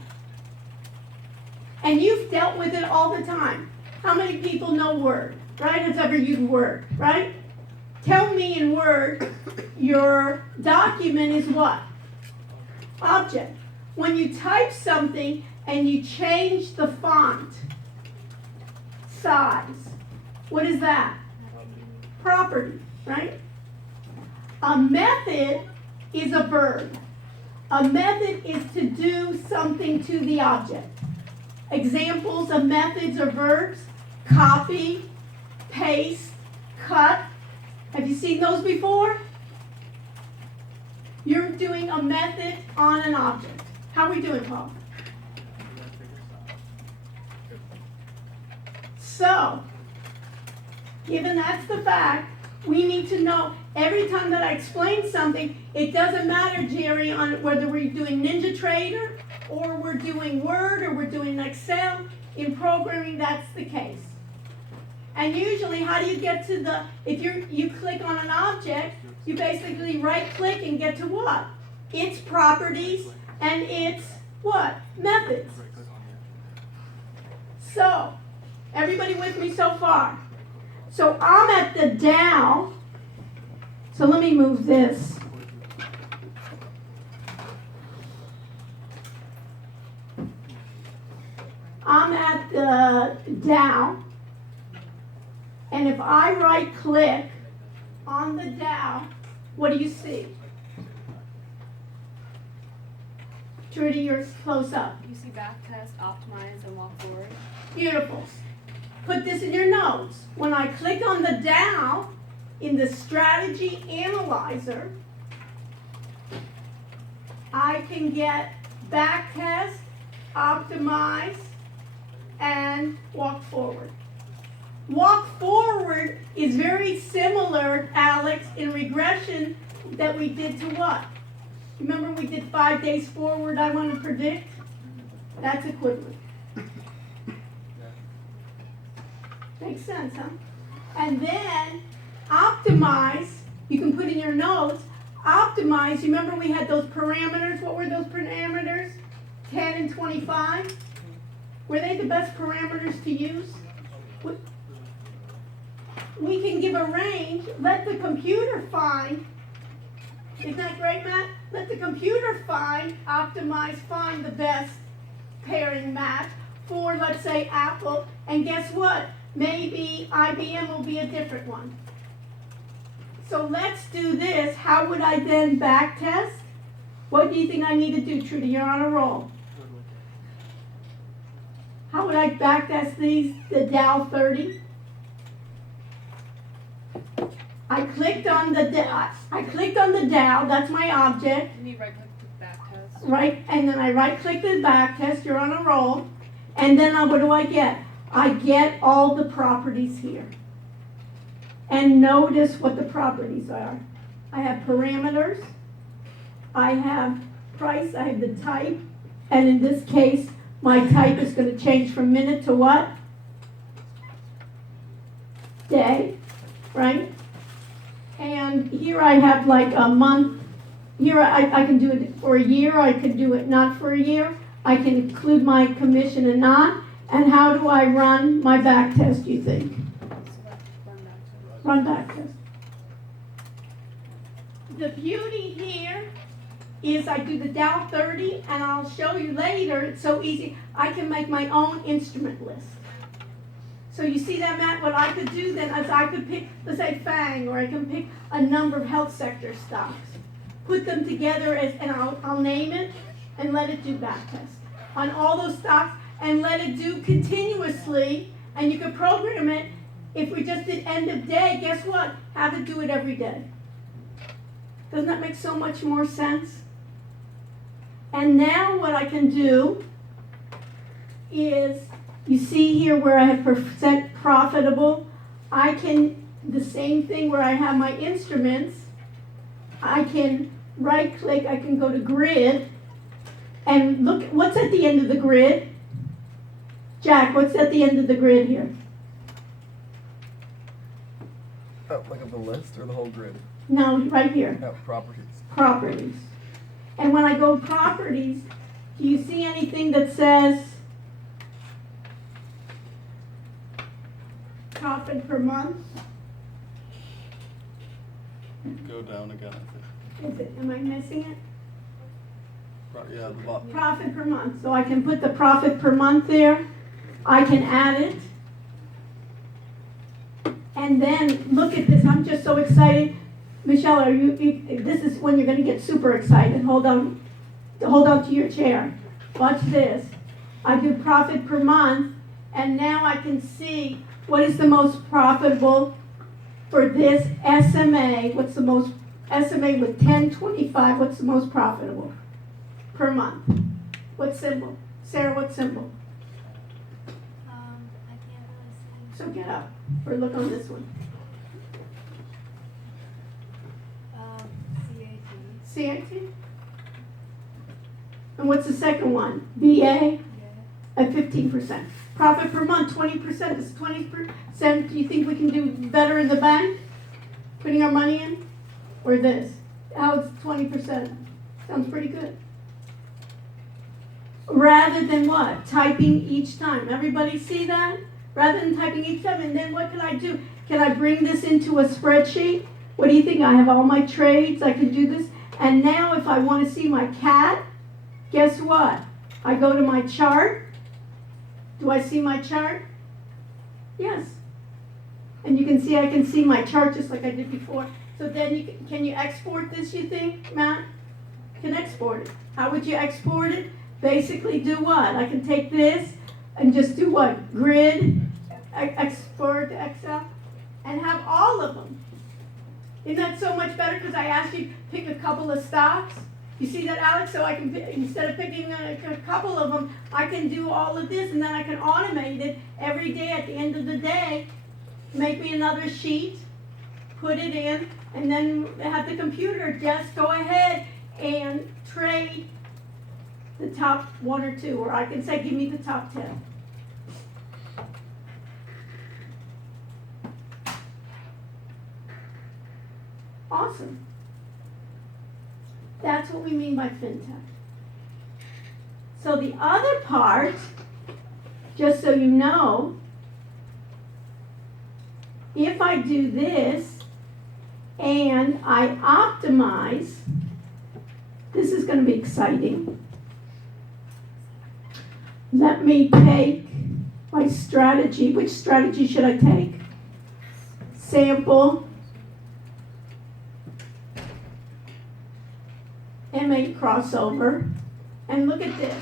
And you've dealt with it all the time. How many people know Word, right? Has ever used Word, right? Tell me in Word, your document is what? Object. When you type something and you change the font size, what is that? Property, right? A method is a verb. A method is to do something to the object. Examples of methods or verbs: copy, paste, cut. Have you seen those before? You're doing a method on an object. How are we doing, Paul? So, given that's the fact, we need to know every time that I explain something, it doesn't matter, Jerry, on whether we're doing NinjaTrader or we're doing Word or we're doing Excel. In programming, that's the case. And usually, how do you get to the, if you click on an object, you basically right-click and get to what? Its properties and its what? Methods. So, everybody with me so far? So I'm at the Dow. So let me move this. I'm at the Dow. And if I right-click on the Dow, what do you see? Trudy, you're close up. You see backtest, optimize, and walk forward. Beautiful. Put this in your notes. When I click on the Dow in the Strategy Analyzer, I can get backtest, optimize, and walk forward. Walk forward is very similar, Alex, in regression that we did to what? Remember we did 5 days forward, I want to predict? That's equivalent. Makes sense, huh? And then optimize, you can put in your notes, optimize, you remember we had those parameters, what were those parameters? 10 and 25? Were they the best parameters to use? We can give a range, let the computer find, isn't that great, Matt? Let the computer find, optimize, find the best pairing match for, let's say, Apple, and guess what? Maybe IBM will be a different one. So let's do this. How would I then back test? What do you think I need to do, Trudy? You're on a roll. How would I back test these, the Dow 30? I clicked on the Dow, that's my object, You need right click to back test. right, and then I right click the back test, you're on a roll, and then what do I get? I get all the properties here. And notice what the properties are. I have parameters, I have price, I have the type, and in this case, my type is going to change from minute to what? Day, right? And here I have like a month. Here I can do it for a year. I could do it not for a year. I can include my commission and not. And how do I run my back test, you think? Run back test. The beauty here is I do the Dow 30, and I'll show you later, it's so easy. I can make my own instrument list. So you see that, Matt? What I could do then is I could pick, let's say FANG, or I can pick a number of health sector stocks, put them together, and I'll name it, and let it do back test on all those stocks, and let it do continuously, and you can program it. If we just did end of day, guess what? Have it do it every day. Doesn't that make so much more sense? And now what I can do is, you see here where I have percent profitable, I can, the same thing where I have my instruments, I can right click, I can go to grid, and look, what's at the end of the grid? Jack, what's at the end of the grid here? Oh, like of the list or the whole grid? No, right here. No, properties. Properties. And when I go properties, do you see anything that says profit per month? Go down again, I think. Is it, am I missing it? Yeah, the bottom. Profit per month. So I can put the profit per month there. I can add it. And then look at this. I'm just so excited. Michelle, are you this is when you're going to get super excited. Hold on to your chair. Watch this. I do profit per month, and now I can see what is the most profitable for this SMA. What's the most SMA with 1025? What's the most profitable per month? What symbol? Sarah, what symbol? I can't really see. So get up or look on this one. CAT. CIT. And what's the second one? BA at 15%. Profit per month, 20%. Is 20%. Do you think we can do better in the bank? Putting our money in? Or this? How it's 20%. Sounds pretty good. Rather than what? Typing each time. Everybody see that? Rather than typing each time. And then what can I do? Can I bring this into a spreadsheet? What do you think? I have all my trades. I can do this. And now if I want to see my cat, guess what? I go to my chart. Do I see my chart? Yes. And you can see I can see my chart just like I did before. So then can you export this, you think, Matt? You can export it. How would you export it? Basically do what? I can take this and just do what? Grid, export to Excel, and have all of them. Isn't that so much better? Because I asked you to pick a couple of stocks. You see that, Alex? So I can, instead of picking a couple of them, I can do all of this, and then I can automate it every day at the end of the day. Make me another sheet, put it in, and then have the computer just go ahead and trade the top 1 or 2, or I can say, give me the top 10. Awesome. That's what we mean by fintech. So the other part, just so you know, if I do this and I optimize, this is going to be exciting. Let me take my strategy. Which strategy should I take? Sample. M8 crossover. And look at this.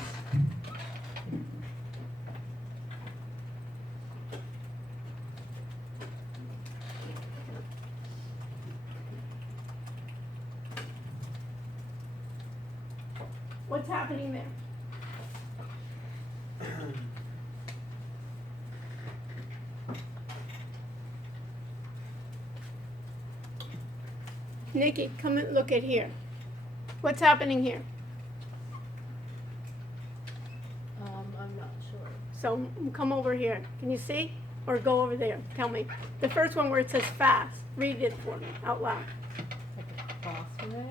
What's happening there? Nikki, come and look at here. What's happening here? I'm not sure. So come over here. Can you see? Or go over there. Tell me. The first one where it says fast. Read it for me out loud. Like a cross from it.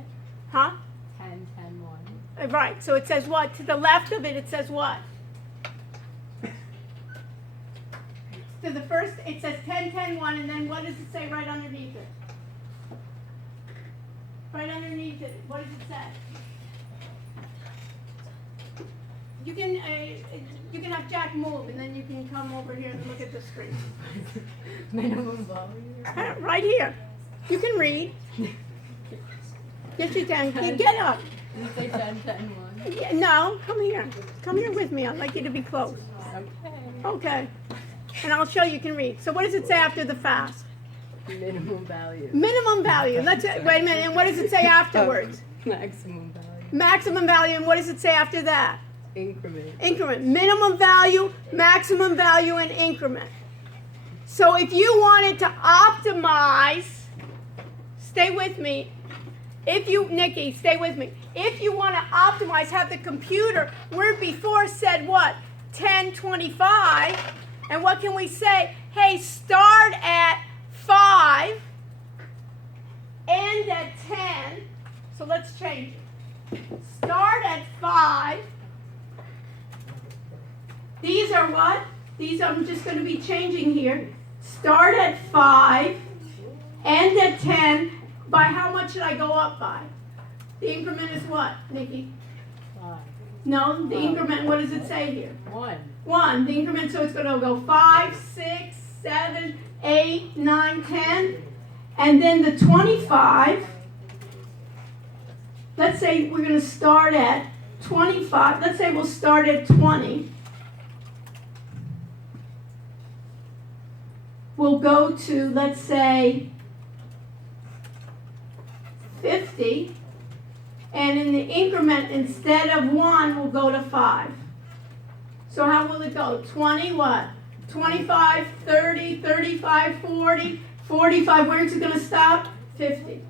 Huh? 10, 10, 1. Right. So it says what? To the left of it, it says what? To the first, it says 10, 10, 1, and then what does it say right underneath it? Right underneath it, what does it say? You can have Jack move, and then you can come over here and look at the screen. Minimum value. Right here. You can read. Yes, you can. Get up. You say 10, 10, 1. Yeah, no, come here. Come here with me. I'd like you to be close. Okay. Okay. And I'll show you can read. So what does it say after the fast? Minimum value. Minimum value. Let's wait a minute. And what does it say afterwards? Maximum value. Maximum value. And what does it say after that? Increment. Increment. Minimum value, maximum value, and increment. So if you wanted to optimize, stay with me. Nikki, stay with me. If you want to optimize, have the computer, where before said what? 1025. And what can we say? Hey, start at 5, end at 10. So let's change it. Start at 5. These are what? These I'm just going to be changing here. Start at 5, end at 10. By how much should I go up by? The increment is what, Nikki? 5. No, the increment, what does it say here? 1. 1. The increment, so it's going to go 5, 6, 7, 8, 9, 10. And then the 25, let's say we're going to start at 25. Let's say we'll start at 20. We'll go to, let's say, 50. And in the increment, instead of 1, we'll go to 5. So how will it go? 20 what? 25, 30, 35, 40, 45. Where's it going to stop? 50.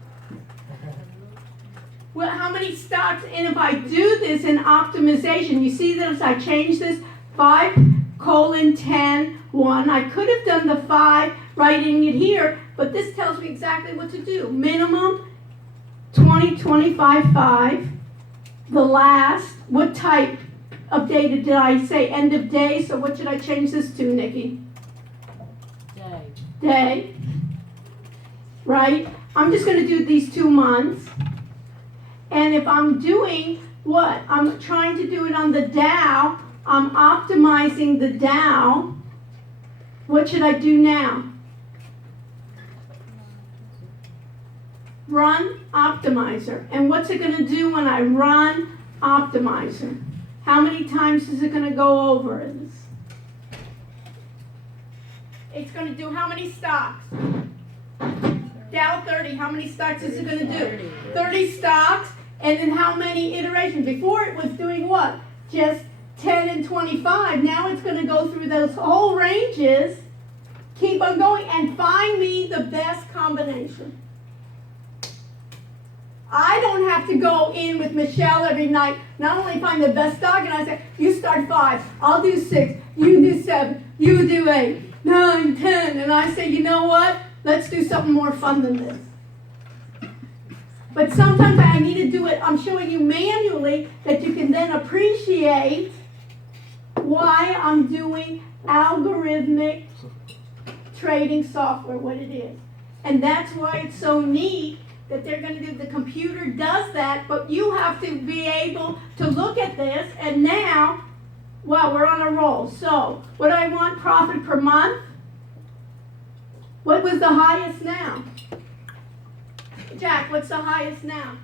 Well, how many stops? And if I do this in optimization, you see that as I change this, 5, 10, 1. I could have done the 5, writing it here, but this tells me exactly what to do. Minimum, 20, 25, 5. The last, what type of data did I say? End of day, so what should I change this to, Nikki? Day. Day. Right? I'm just going to do these 2 months. And if I'm doing what? I'm trying to do it on the Dow. I'm optimizing the Dow. What should I do now? Run Optimizer. And what's it going to do when I run Optimizer? How many times is it going to go over this? It's going to do how many stocks? Dow 30. How many stocks is it going to do? 30 stocks. And then how many iterations? Before it was doing what? Just 10 and 25. Now it's going to go through those whole ranges, keep on going, and find me the best combination. I don't have to go in with Michelle every night, not only find the best stock, and I say, you start 5, I'll do 6, you do 7, you do 8, 9, 10, and I say, you know what? Let's do something more fun than this. But sometimes I need to do it, I'm showing you manually that you can then appreciate why I'm doing algorithmic trading software, what it is. And that's why it's so neat that they're going to do, the computer does that, but you have to be able to look at this, and now, wow, we're on a roll. So, what do I want? Profit per month. What was the highest now? Jack, what's the highest now?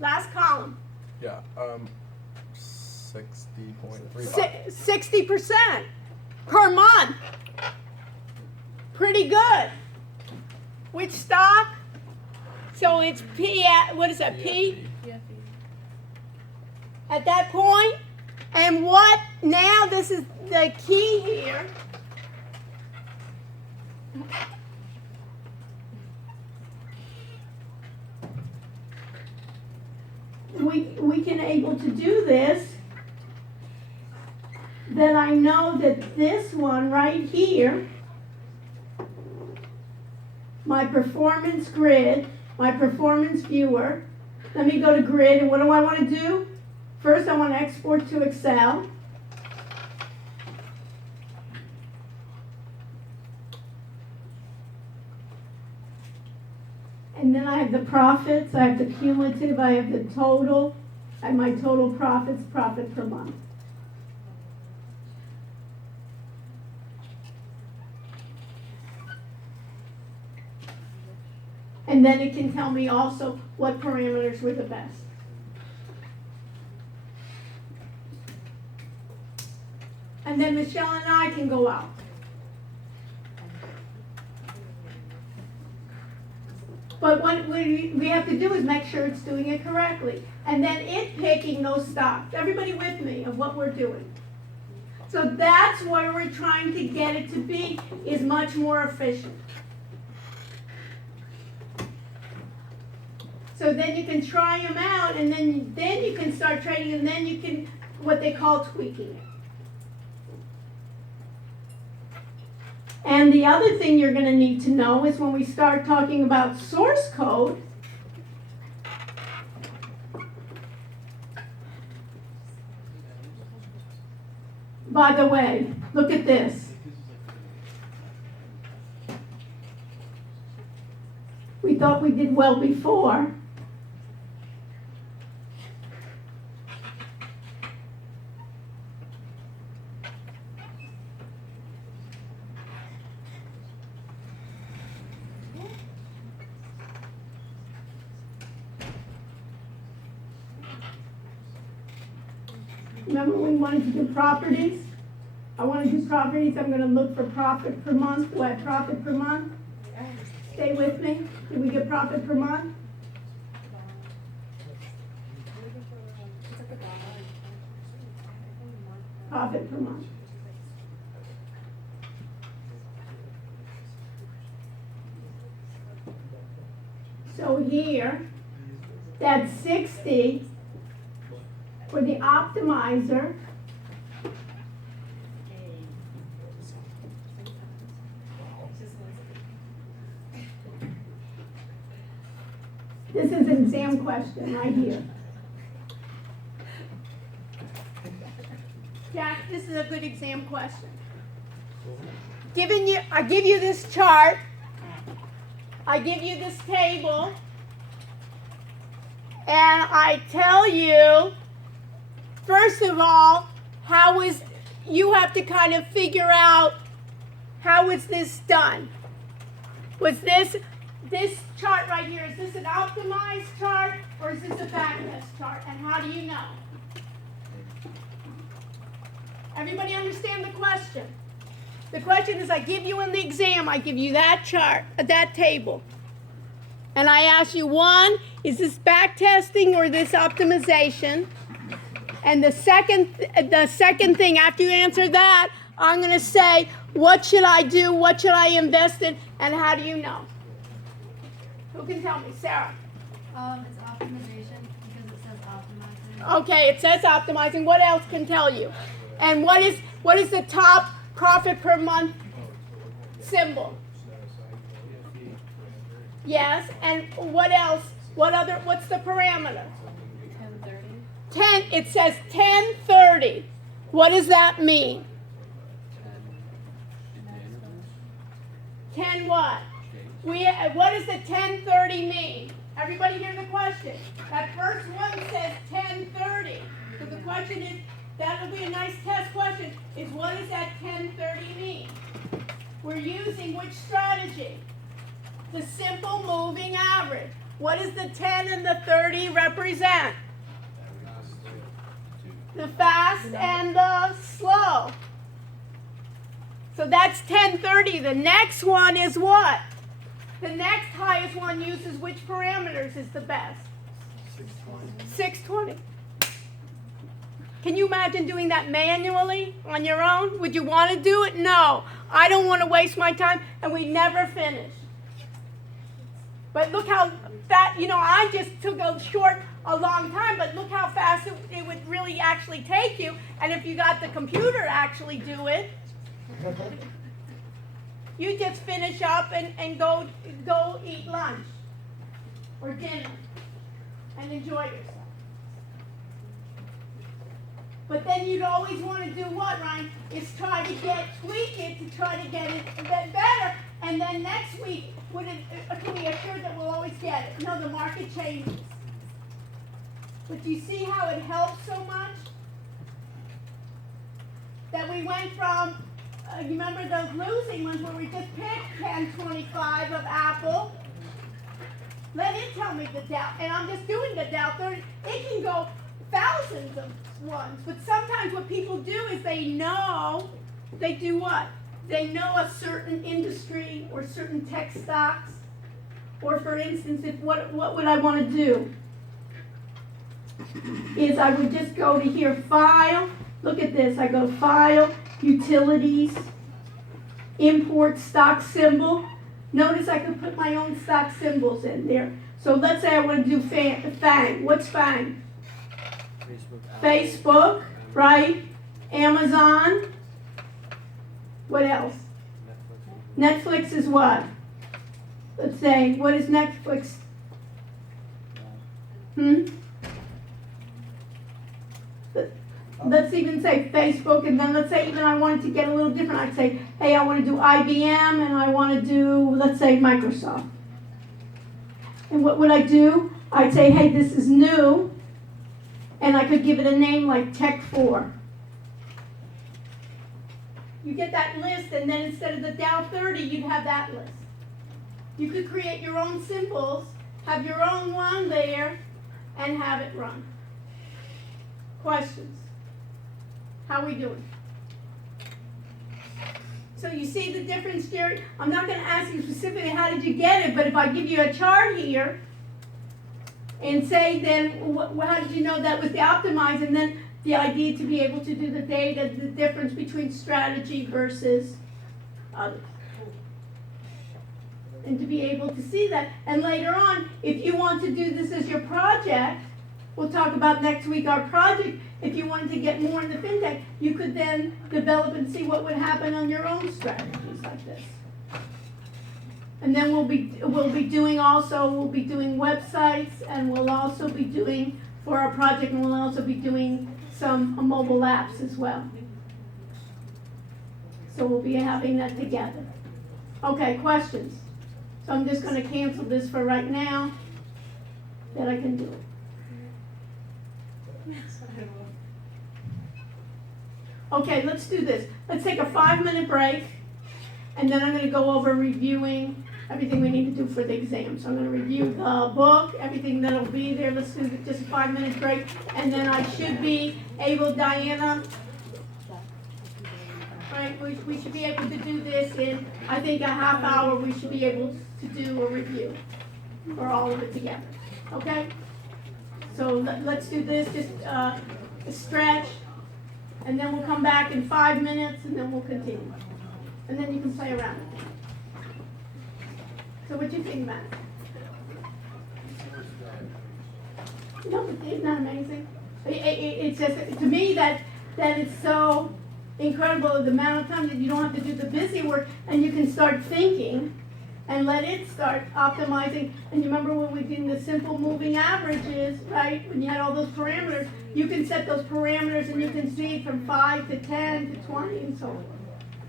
Last column. Yeah, 60.35. 60% per month. Pretty good. Which stock? So it's P at, what is that, P? At that point. And what, now this is the key here. We can able to do this, then I know that this one right here, my performance grid, my performance viewer, let me go to grid, and what do I want to do? First I want to export to Excel. And then I have the profits, I have the cumulative, I have the total, I have my total profits, profit per month. And then it can tell me also what parameters were the best. And then Michelle and I can go out. But what we have to do is make sure it's doing it correctly. And then it picking those stocks. Everybody with me of what we're doing. So that's where we're trying to get it to be, is much more efficient. So then you can try them out, and then you can start trading, and then you can, what they call tweaking it. And the other thing you're going to need to know is when we start talking about source code, by the way, look at this. We thought we did well before. Remember we wanted to do properties? I want to do properties. I'm going to look for profit per month. Do I have profit per month? Stay with me. Did we get profit per month? Profit per month. So here, that's 60 for the optimizer. This is an exam question right here. Jack, this is a good exam question. I give you this chart. I give you this table. And I tell you, first of all, you have to kind of figure out how is this done. Was this chart right here, is this an optimized chart or is this a backtest chart? And how do you know? Everybody understand the question? The question is, I give you in the exam, I give you that chart, that table. And I ask you, one, is this backtesting or this optimization? And the second thing, after you answer that, I'm gonna say, what should I do, what should I invest in, and how do you know? Who can tell me? Sarah? It's optimization because it says optimizing. Okay, it says optimizing. What else can tell you? And what is the top profit per month symbol? Yes, and what else? What's the parameter? 10:30. 10, it says 10:30. What does that mean? 10 what? What does the 10:30 mean? Everybody hear the question? That first one says 10:30. So the question is, that'll be a nice test question, is what does that 10:30 mean? We're using which strategy? The simple moving average. What does the 10 and the 30 represent? The fast and the slow. So that's 10:30. The next one is what? The next highest one uses which parameters is the best? 620. Can you imagine doing that manually on your own? Would you want to do it? No. I don't want to waste my time, and we never finish. But look how fast, I just took a long time, but look how fast it would really actually take you. And if you got the computer to actually do it, you just finish up and go eat lunch or dinner and enjoy yourself. But then you'd always want to do what, Ryan? Is try to tweak it to try to get it better. And then next week, can we assure that we'll always get it? No, the market changes. But do you see how it helps so much? That we went from, you remember those losing ones where we just picked 1025 of Apple? Let it tell me the Dow, and I'm just doing the Dow 30. It can go thousands of ones, but sometimes what people do is they do what? They know a certain industry or certain tech stocks, or for instance, what would I want to do? Is I would just go to here, File, look at this, I go File, Utilities, Import Stock Symbol. Notice I could put my own stock symbols in there. So let's say I want to do FANG. What's FANG? Facebook, right? Amazon. What else? Netflix is what? Let's say, what is Netflix? Let's even say Facebook, and then let's say even I wanted to get a little different. I'd say, hey, I want to do IBM, and I want to do, let's say, Microsoft. And what would I do? I'd say, hey, this is new, and I could give it a name like Tech4. You get that list, and then instead of the Dow 30, you'd have that list. You could create your own symbols, have your own one there, and have it run. Questions? How are we doing? So you see the difference, Jerry? I'm not going to ask you specifically how did you get it, but if I give you a chart here and say then how did you know that was the optimize, and then the idea to be able to do the data, the difference between strategy versus others. And to be able to see that. And later on, if you want to do this as your project, we'll talk about next week our project. If you wanted to get more into fintech, you could then develop and see what would happen on your own strategies like this. And then we'll be doing websites, and we'll also be doing for our project, and we'll also be doing some mobile apps as well. So we'll be having that together. Okay, questions? So I'm just going to cancel this for right now, that I can do it. Okay, let's do this. Let's take a 5-minute break, and then I'm going to go over reviewing everything we need to do for the exam. So I'm going to review the book, everything that'll be there. Let's do just a 5-minute break, and then I should be able, Diana, right, we should be able to do this in, I think, a half hour. We should be able to do a review for all of it together. Okay? So let's do this, just stretch. and then we'll come back in 5 minutes, and then we'll continue. And then you can play around. So what do you think, Matt? No, but isn't that amazing? It's just, to me, that it's so incredible, the amount of time that you don't have to do the busy work, and you can start thinking, and let it start optimizing. And you remember when we did the simple moving averages, right? When you had all those parameters, you can set those parameters and you can see from 5 to 10 to 20 and so on.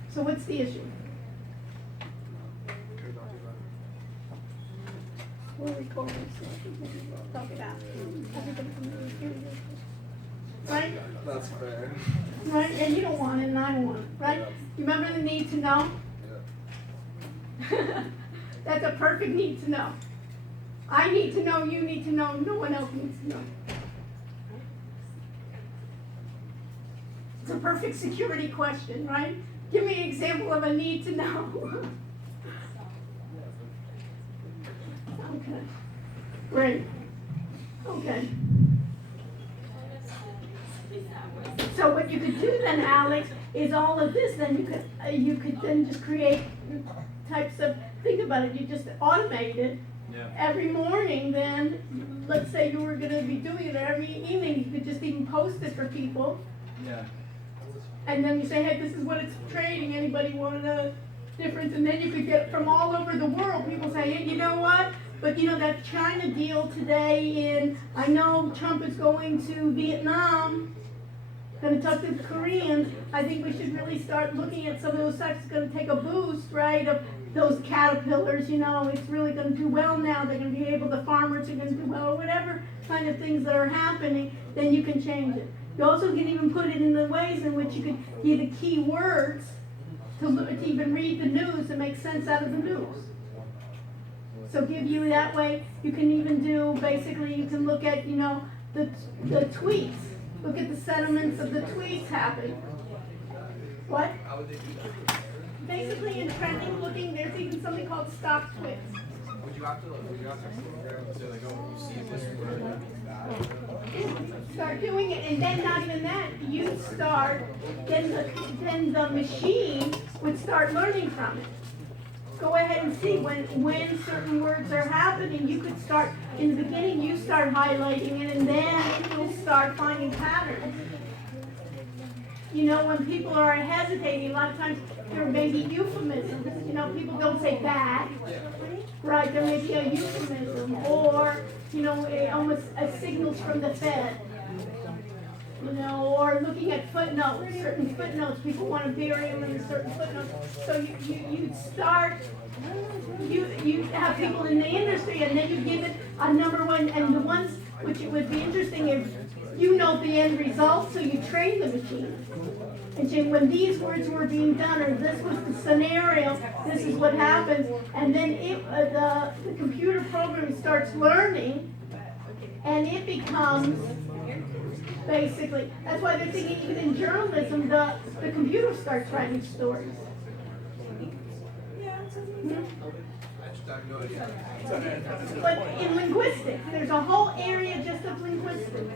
So what's the issue? We're recording, so we can talk about everybody can hear you. Right? That's fair. Right? And you don't want it and I don't want it, right? You remember the need to know? Yeah. That's a perfect need to know. I need to know, you need to know, no one else needs to know. It's a perfect security question, right? Give me an example of a need to know. Okay. Great. Okay. So what you could do then, Alex, is all of this, then you could then just create types of, think about it, you just automate it. Yeah. Every morning then, let's say you were gonna be doing it every evening, you could just even post it for people. Yeah. And then you say, hey, this is what it's trading, anybody want a difference? And then you could get from all over the world, people say, hey, you know what? But you know, that China deal today I know Trump is going to Vietnam, gonna talk to the Koreans. I think we should really start looking at some of those sectors, gonna take a boost, right, of those caterpillars, you know, it's really gonna do well now, they're gonna be able, the farmers are gonna do well, or whatever kind of things that are happening, then you can change it. You also can even put it in the ways in which you could give the key words to even read the news and make sense out of the news. So give you that way, you can even do, basically, you can look at, you know, the tweets. Look at the sentiments of the tweets happening. What? How would they do that? Basically in trending looking, there's even something called stock twits. Would you have to say like, oh, you see this word, that means that? Start doing it, and then not even that, you start, then the machine would start learning from it. Go ahead and see when certain words are happening, you could start, in the beginning, you start highlighting it, and then you'll start finding patterns. You know, when people are hesitating, a lot of times there may be euphemisms. You know, people don't say that, right? There may be a euphemism, or, you know, almost a signals from the Fed. You know, or looking at footnotes, certain footnotes, people want to bury them in certain footnotes. So you start, you have people in the industry, and then you give it a number one, and the ones which it would be interesting if you know the end result, so you train the machine. And say, when these words were being done, or this was the scenario, this is what happens, and then the computer program starts learning, and it becomes, basically, that's why they're thinking even in journalism, the computer starts writing stories. I just have no idea. But in linguistics, there's a whole area just of linguistics.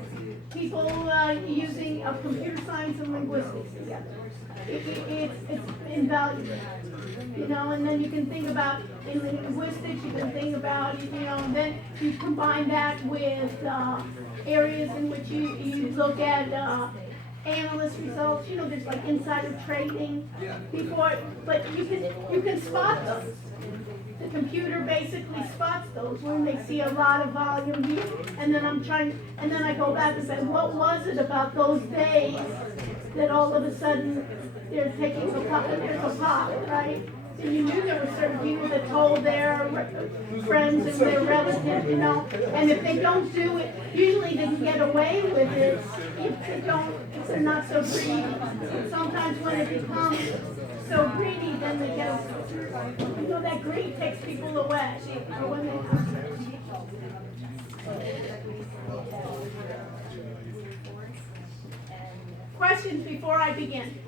People using computer science and linguistics together. It's invaluable. You know, and then you can think about, in linguistics, you can think about, you know, and then you combine that with areas in which you look at analyst results. You know, there's like insider trading before, but you can spot those. The computer basically spots those when they see a lot of volume here, and then and then I go back and say, what was it about those days that all of a sudden they're taking there's a pop, right? And you knew there were certain people that told their friends and their relatives, you know, and if they don't do it, usually they can get away with it if they're not so greedy. Sometimes when it becomes so greedy, then they get, you know, that greed takes people away. Or when they questions before I begin?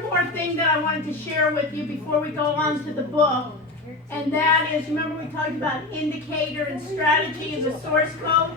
one more thing that I wanted to share with you before we go on to the book. And that is, remember we talked about indicator and strategy in the source code?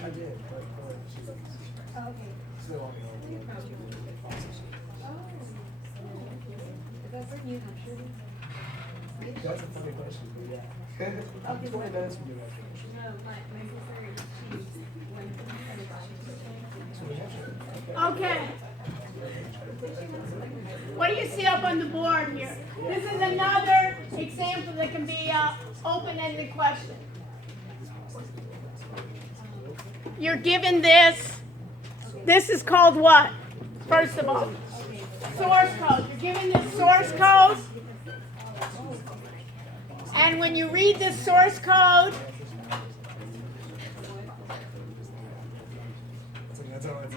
I did, but she's like, still on That's a funny question, but yeah. 20 minutes from you after. Okay. What do you see up on the board here? This is another example that can be an open-ended question. You're given this. This is called what? First of all, source code. You're given this source code. And when you read this source code, That's all it's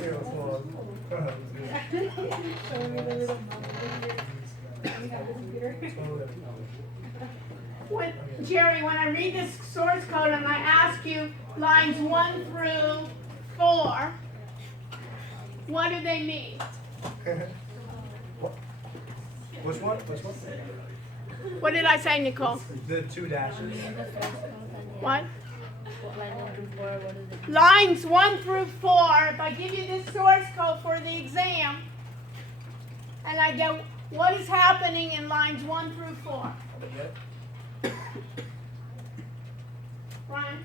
Here, let's hold Jerry, when I read this source code and I ask you lines 1 through 4, what do they mean? What? Which one? What did I say, Nicole? The 2 dashes. What? Lines 1 through 4, if I give you this source code for the exam, and I get what is happening in lines 1 through 4. Ryan?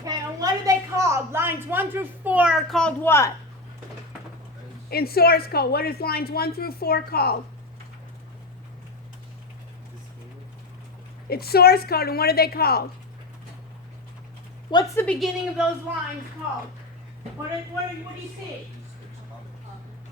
Okay, and what are they called? Lines 1 through 4 are called what? In source code, what is lines 1 through 4 called? It's source code, and what are they called? What's the beginning of those lines called? What do you see?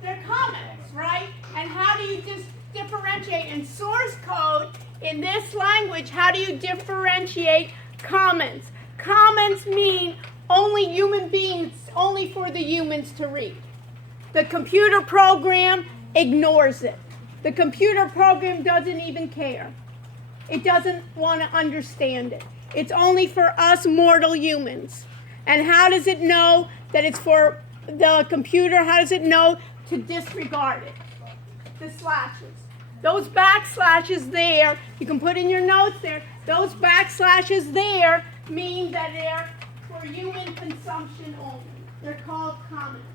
They're comments, right? And how do you just differentiate in source code, in this language, how do you differentiate comments? Comments mean only human beings, only for the humans to read. The computer program ignores it. The computer program doesn't even care. It doesn't want to understand it. It's only for us mortal humans. And how does it know that it's for the computer? How does it know to disregard it? The slashes. Those backslashes there, you can put in your notes there, those backslashes there mean that they're for human consumption only. They're called comments.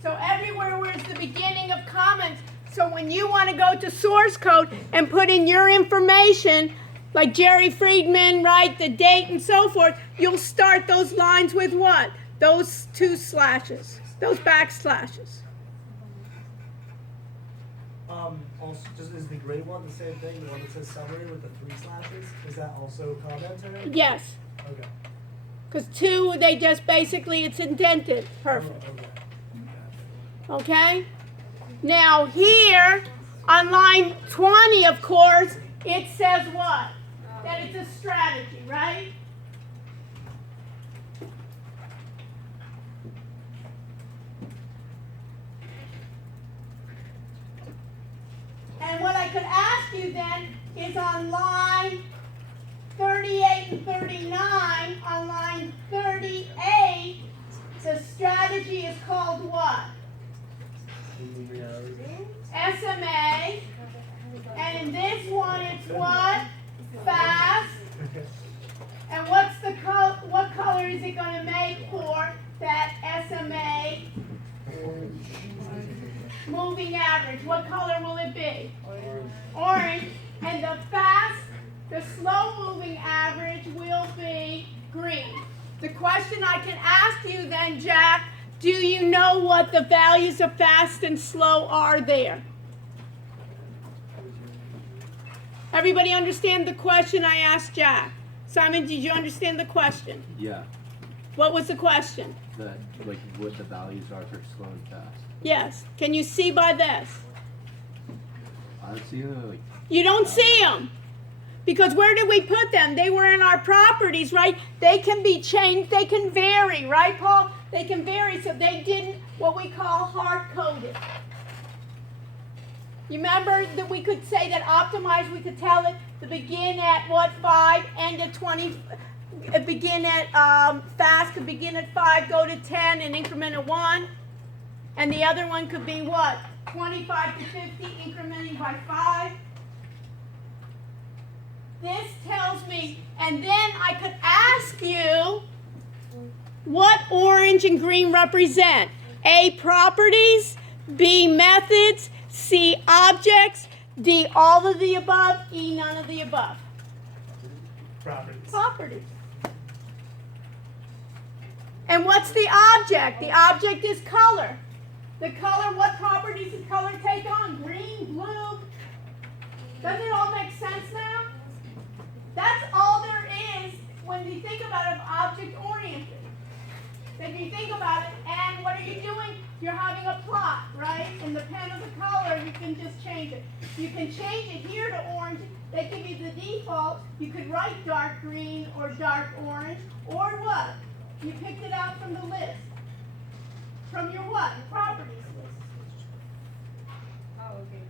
So everywhere where's the beginning of comments. So when you want to go to source code and put in your information, like Jerry Friedman, right, the date and so forth, you'll start those lines with what? Those 2 slashes, those backslashes. Also, is the gray one the same thing? The one that says summary with the 3 slashes? Is that also commentary? Yes. Okay. Because 2, they just basically, it's indented. Perfect. Okay. Okay? Now here, on line 20, of course, it says what? That it's a strategy, right? And what I could ask you then is on line 38 and 39, on line 38, the strategy is called what? SMA. And in this one, it's what? Fast. And what's the what color is it going to make for that SMA moving average? What color will it be? Orange. And the fast, the slow moving average will be green. The question I can ask you then, Jack, do you know what the values of fast and slow are there? Everybody understand the question I asked Jack? Simon, did you understand the question? Yeah, What was the question? that, like, what the values are for slow and fast. Yes. Can you see by this? I don't see the, like, You don't see them. Because where did we put them? They were in our properties, right? They can be changed. They can vary, right, Paul? They can vary, so they didn't what we call hard-coded. You remember that we could say that optimize, we could tell it to begin at what, 5, end at 20, begin at fast, could begin at 5, go to 10, and increment of 1. And the other one could be what? 25 to 50, incrementing by 5. This tells me, and then I could ask you what orange and green represent. A, properties, B, methods, C, objects, D, all of the above, E, none of the above. Properties. Properties. And what's the object? The object is color. The color, what properties does color take on? Green, blue. Doesn't it all make sense now? That's all there is when you think about it, object-oriented. If you think about it, and what are you doing? You're having a plot, right? And the pen of the color, you can just change it. You can change it here to orange. They give you the default. You could write dark green or dark orange, or what? You picked it out from the list. From your what? Properties list. Oh, okay.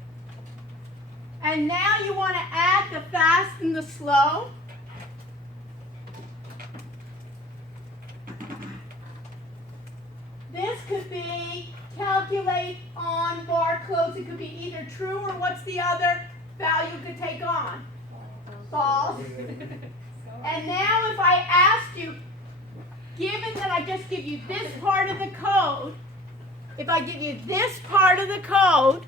And now you want to add the fast and the slow. This could be calculate on bar close. It could be either true or what's the other value could take on? False. And now if I asked you, given that I just give you this part of the code, if I give you this part of the code,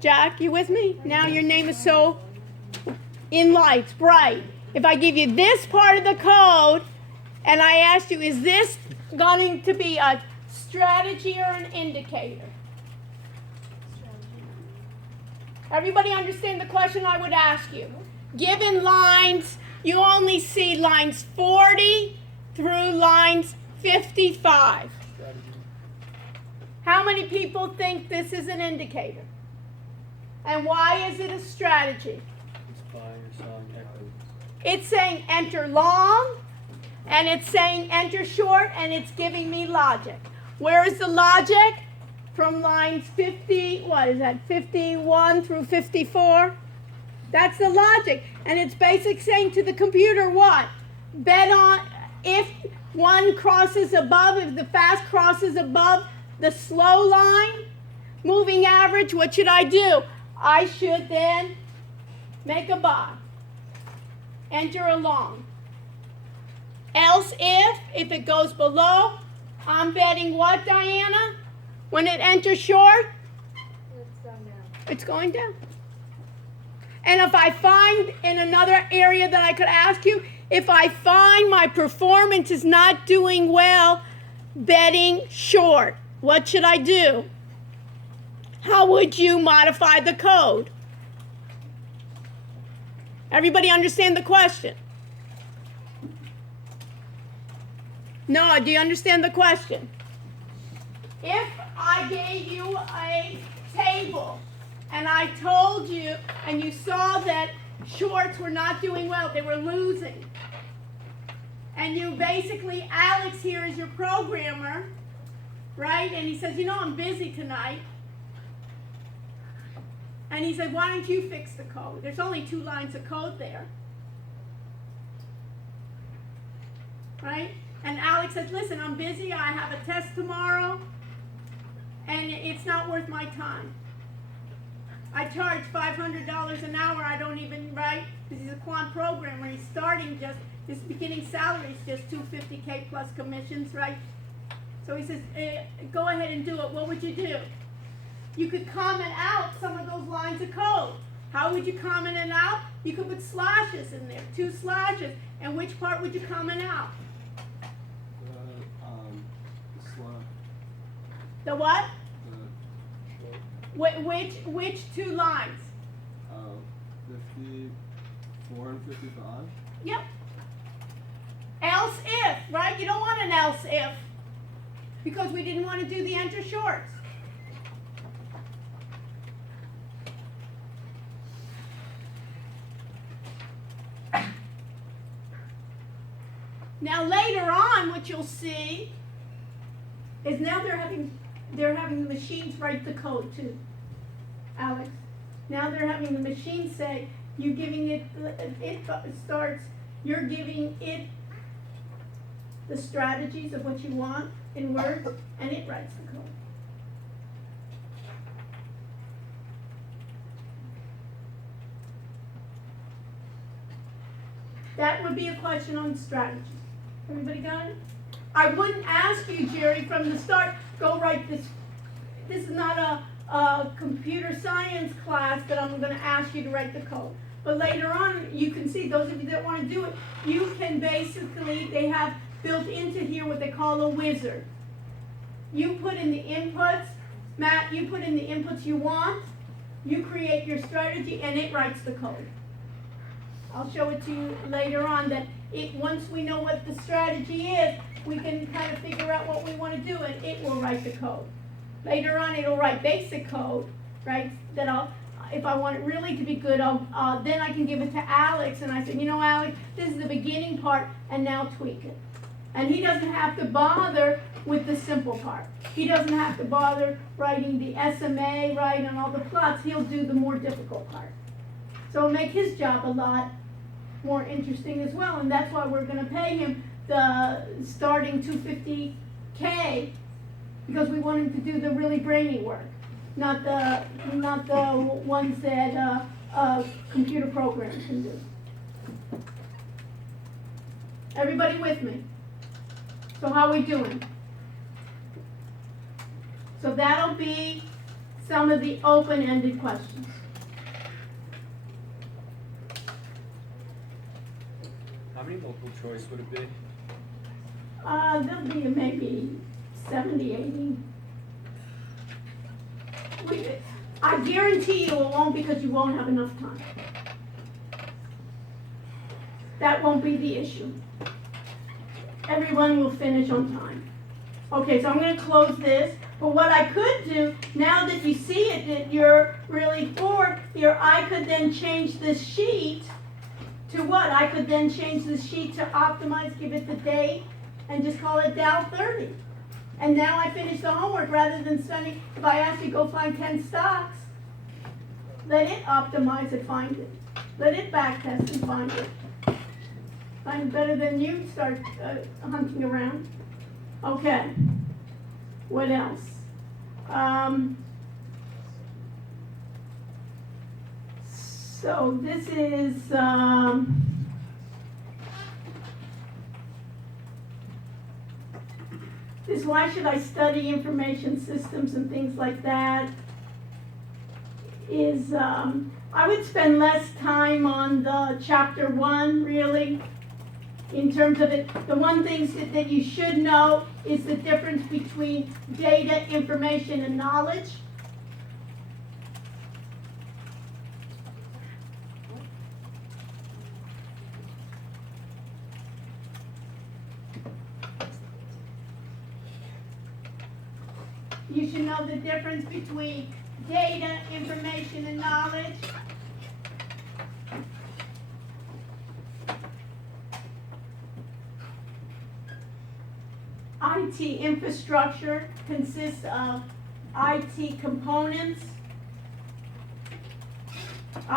Jack, you with me? Now your name is so in lights, bright. If I give you this part of the code and I asked you, is this going to be a strategy or an indicator? Everybody understand the question I would ask you? Given lines, you only see lines 40 through lines 55. How many people think this is an indicator? And why is it a strategy? it's by or selling equity. It's saying enter long, and it's saying enter short, and it's giving me logic. Where is the logic? From lines 51 through 54? That's the logic. And it's basically saying to the computer what? Bet on, if one crosses above, if the fast crosses above the slow line, moving average, what should I do? I should then make a buy. Enter a long. Else if it goes below, I'm betting what, Diana? When it enters short? It's going down. And if I find in another area that I could ask you, if I find my performance is not doing well betting short, what should I do? How would you modify the code? Everybody understand the question? No, do you understand the question? If I gave you a table and I told you and you saw that shorts were not doing well, they were losing, and you basically, Alex here is your programmer, right? And he says, you know, I'm busy tonight. And he said, why don't you fix the code? There's only 2 lines of code there. Right? And Alex says, listen, I'm busy. I have a test tomorrow. And it's not worth my time. I charge $500 an hour. I don't even, right? Because he's a quant programmer. He's starting just, his beginning salary is just $250K plus commissions, right? So he says, go ahead and do it. What would you do? You could comment out some of those lines of code. How would you comment it out? You could put slashes in there, 2 slashes. And which part would you comment out? The slot. The what? The short. Which 2 lines? 50 4 and 55? Yep. Else if, right? You don't want an else if, because we didn't want to do the enter shorts. Now later on, what you'll see is now they're having the machines write the code too, Alex. Now they're having the machine say, you're giving it starts, you're giving it the strategies of what you want in words, and it writes the code. That would be a question on strategy. Everybody got it? I wouldn't ask you, Jerry, from the start, go write this. This is not a computer science class that I'm going to ask you to write the code. But later on, you can see, those of you that want to do it, you can basically, they have built into here what they call a wizard. You put in the inputs, Matt, you put in the inputs you want, you create your strategy, and it writes the code. I'll show it to you later on that once we know what the strategy is, we can kind of figure out what we want to do, and it will write the code. Later on, it'll write basic code, right? That if I want it really to be good, then I can give it to Alex, and I say, you know, Alex, this is the beginning part, and now tweak it. And he doesn't have to bother with the simple part. He doesn't have to bother writing the SMA, right, and all the plots. He'll do the more difficult part. So it'll make his job a lot more interesting as well, and that's why we're going to pay him the starting $250K, because we want him to do the really brainy work, not the ones that a computer program can do. Everybody with me? So how are we doing? So that'll be some of the open-ended questions. How many multiple choice would it be? There'll be maybe 70, 80. I guarantee you it won't, because you won't have enough time. That won't be the issue. Everyone will finish on time. Okay, so I'm going to close this. But what I could do, now that you see it, that you're really bored here, I could then change this sheet to what? I could then change the sheet to optimize, give it the date, and just call it Dow 30. And now I finish the homework rather than spending, if I ask you to go find 10 stocks, let it optimize and find it. Let it backtest and find it. Find it better than you start hunting around. Okay. What else? So this is this why should I study information systems and things like that is I would spend less time on the chapter 1 really in terms of it. The one thing that you should know is the difference between data, information, and knowledge. You should know the difference between data, information, and knowledge. IT infrastructure consists of IT components,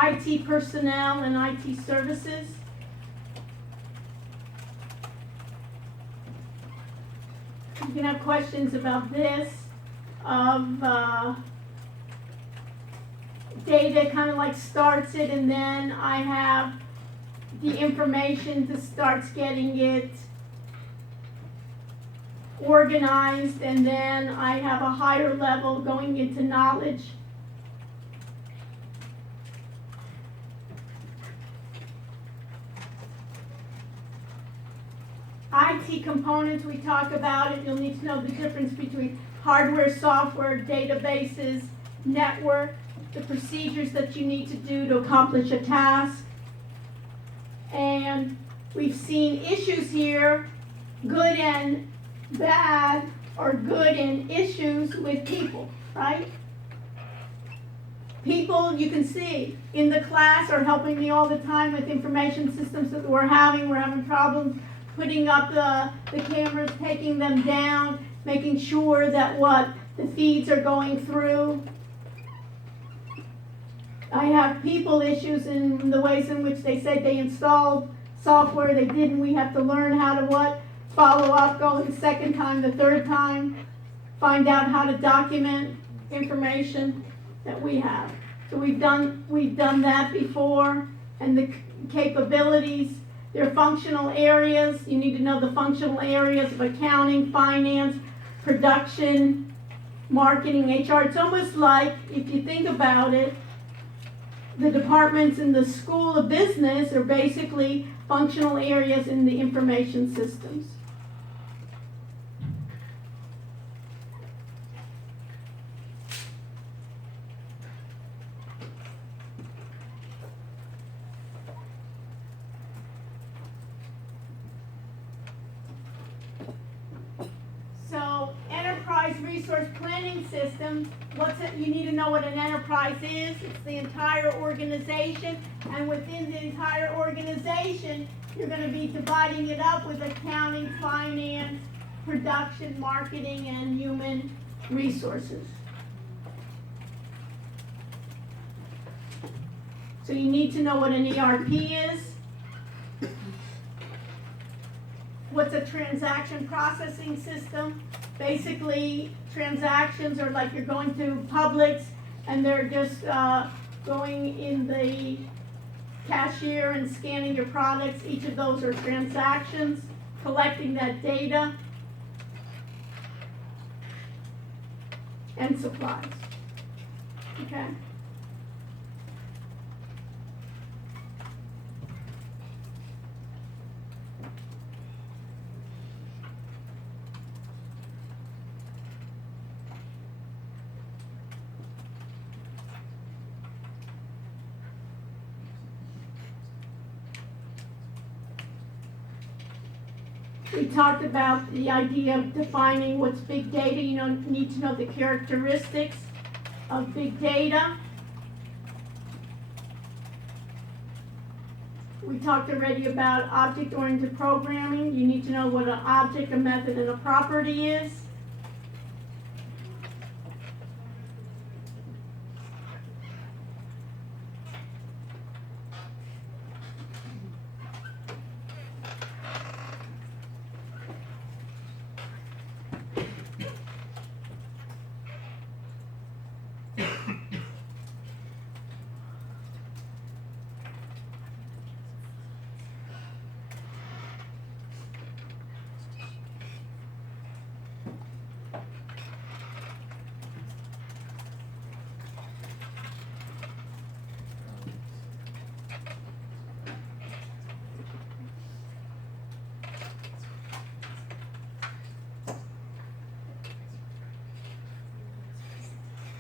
IT personnel, and IT services. You can have questions about this, of data kind of like starts it, and then I have the information that starts getting it organized, and then I have a higher level going into knowledge. IT components, we talk about it. You'll need to know the difference between hardware, software, databases, network, the procedures that you need to do to accomplish a task. And we've seen issues here, good and bad, or good and issues with people, right? People, you can see, in the class are helping me all the time with information systems that we're having problems putting up the cameras, taking them down, making sure that the feeds are going through. I have people issues in the ways in which they said they installed software, they didn't, we have to learn how to follow up, go the second time, the third time, find out how to document information that we have. So we've done that before, and the capabilities, their functional areas, you need to know the functional areas of accounting, finance, production, marketing, HR. It's almost like, if you think about it, the departments in the School of Business are basically functional areas in the information systems. So, enterprise resource planning system, you need to know what an enterprise is. It's the entire organization, and within the entire organization, you're going to be dividing it up with accounting, finance, production, marketing, and human resources. So you need to know what an ERP is. What's a transaction processing system? Basically, transactions are like you're going to Publix and they're just going in the cashier and scanning your products. Each of those are transactions, collecting that data, and supplies. Okay? We talked about the idea of defining what's big data. You need to know the characteristics of big data. We talked already about object-oriented programming. You need to know what an object, a method, and a property is.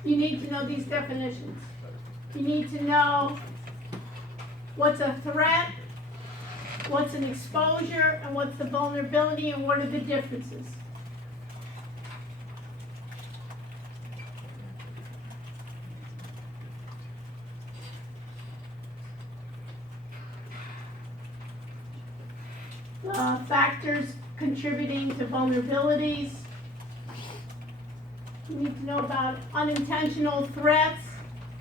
You need to know these definitions. You need to know what's a threat, what's an exposure, and what's the vulnerability, and what are the differences. Factors contributing to vulnerabilities. You need to know about unintentional threats,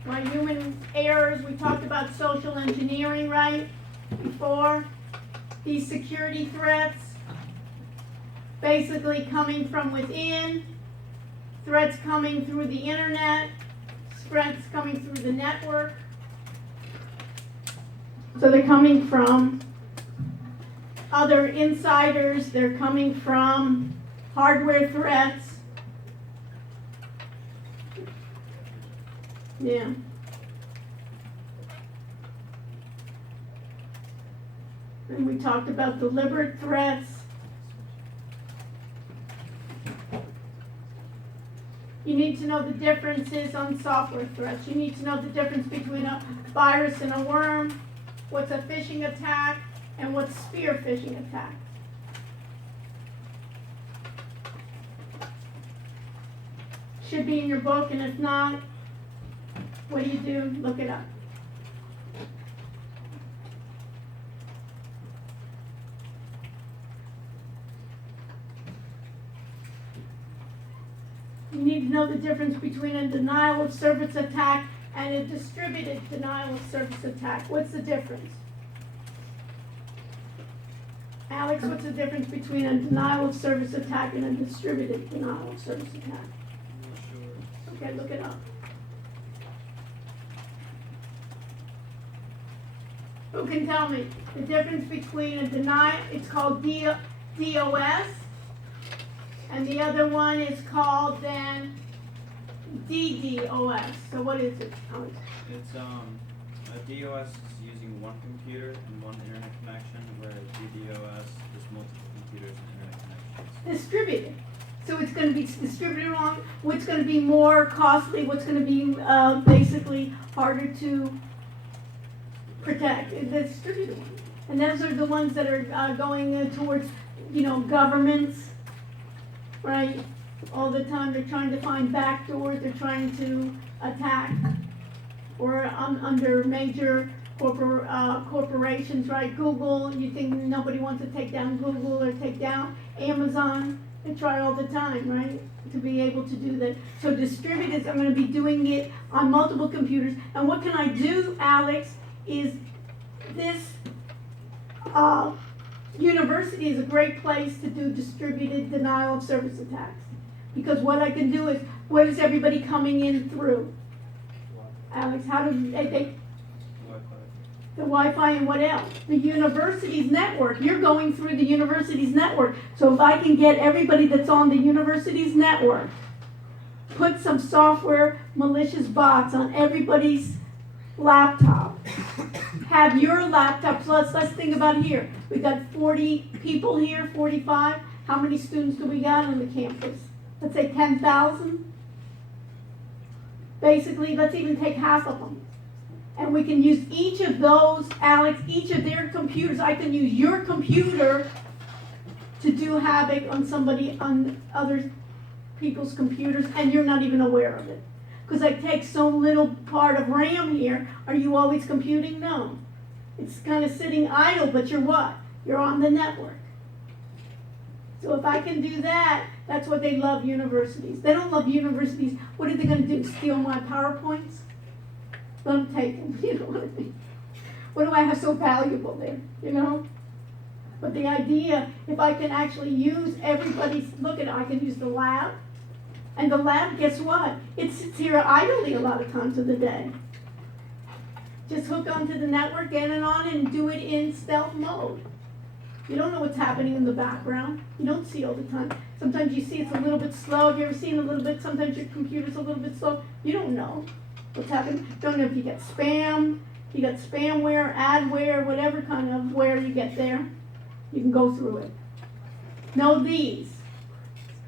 human errors. We talked about social engineering, right, before. These security threats, basically coming from within, threats coming through the internet, threats coming through the network. So they're coming from other insiders, they're coming from hardware threats. Yeah. And we talked about deliberate threats. You need to know the differences on software threats. You need to know the difference between a virus and a worm. What's a phishing attack? And what's spear phishing attack? Should be in your book, and if not, what do? Look it up. You need to know the difference between a denial of service attack and a distributed denial of service attack. What's the difference? Alex, what's the difference between a denial of service attack and a distributed denial of service attack? I'm not sure. Okay, look it up. Who can tell me the difference between a denial, it's called DOS, and the other one is called then DDoS. So what is it, Alex? It's a DOS is using one computer and one internet connection, whereas DDoS is multiple computers and internet connections. Distributed. So it's going to be distributed wrong. What's going to be more costly? What's going to be basically harder to protect? The distributed one. And those are the ones that are going towards, governments, right? All the time they're trying to find backdoors. They're trying to attack, or under major corporations, right? Google. You think nobody wants to take down Google or take down Amazon? They try all the time, right, to be able to do that. So distributed, I'm going to be doing it on multiple computers. And what can I do, Alex, is this university is a great place to do distributed denial of service attacks. Because what I can do is, what is everybody coming in through? Alex, how do they Wi-Fi. the Wi-Fi and what else? The university's network. You're going through the university's network. So if I can get everybody that's on the university's network, put some software malicious bots on everybody's laptop, have your laptop, so let's think about here. We got 40 people here, 45. How many students do we got on the campus? Let's say 10,000. Basically, let's even take half of them. And we can use each of those, Alex, each of their computers. I can use your computer to do havoc on other people's computers, and you're not even aware of it. Because I take so little part of RAM here. Are you always computing? No. It's kind of sitting idle, but you're what? You're on the network. So if I can do that, that's what they love universities. They don't love universities. What are they going to do? Steal my PowerPoints? Let them take them. You know what I mean? What do I have so valuable there? But the idea, if I can actually use everybody's, look at it, I can use the lab. And the lab, guess what? It sits here idly a lot of times of the day. Just hook onto the network, get it on, and do it in stealth mode. You don't know what's happening in the background. You don't see all the time. Sometimes you see it's a little bit slow. Have you ever seen a little bit? Sometimes your computer's a little bit slow. You don't know what's happening. Don't know if you get spam, you got spamware, adware, whatever kind of ware you get there. You can go through it. Know these.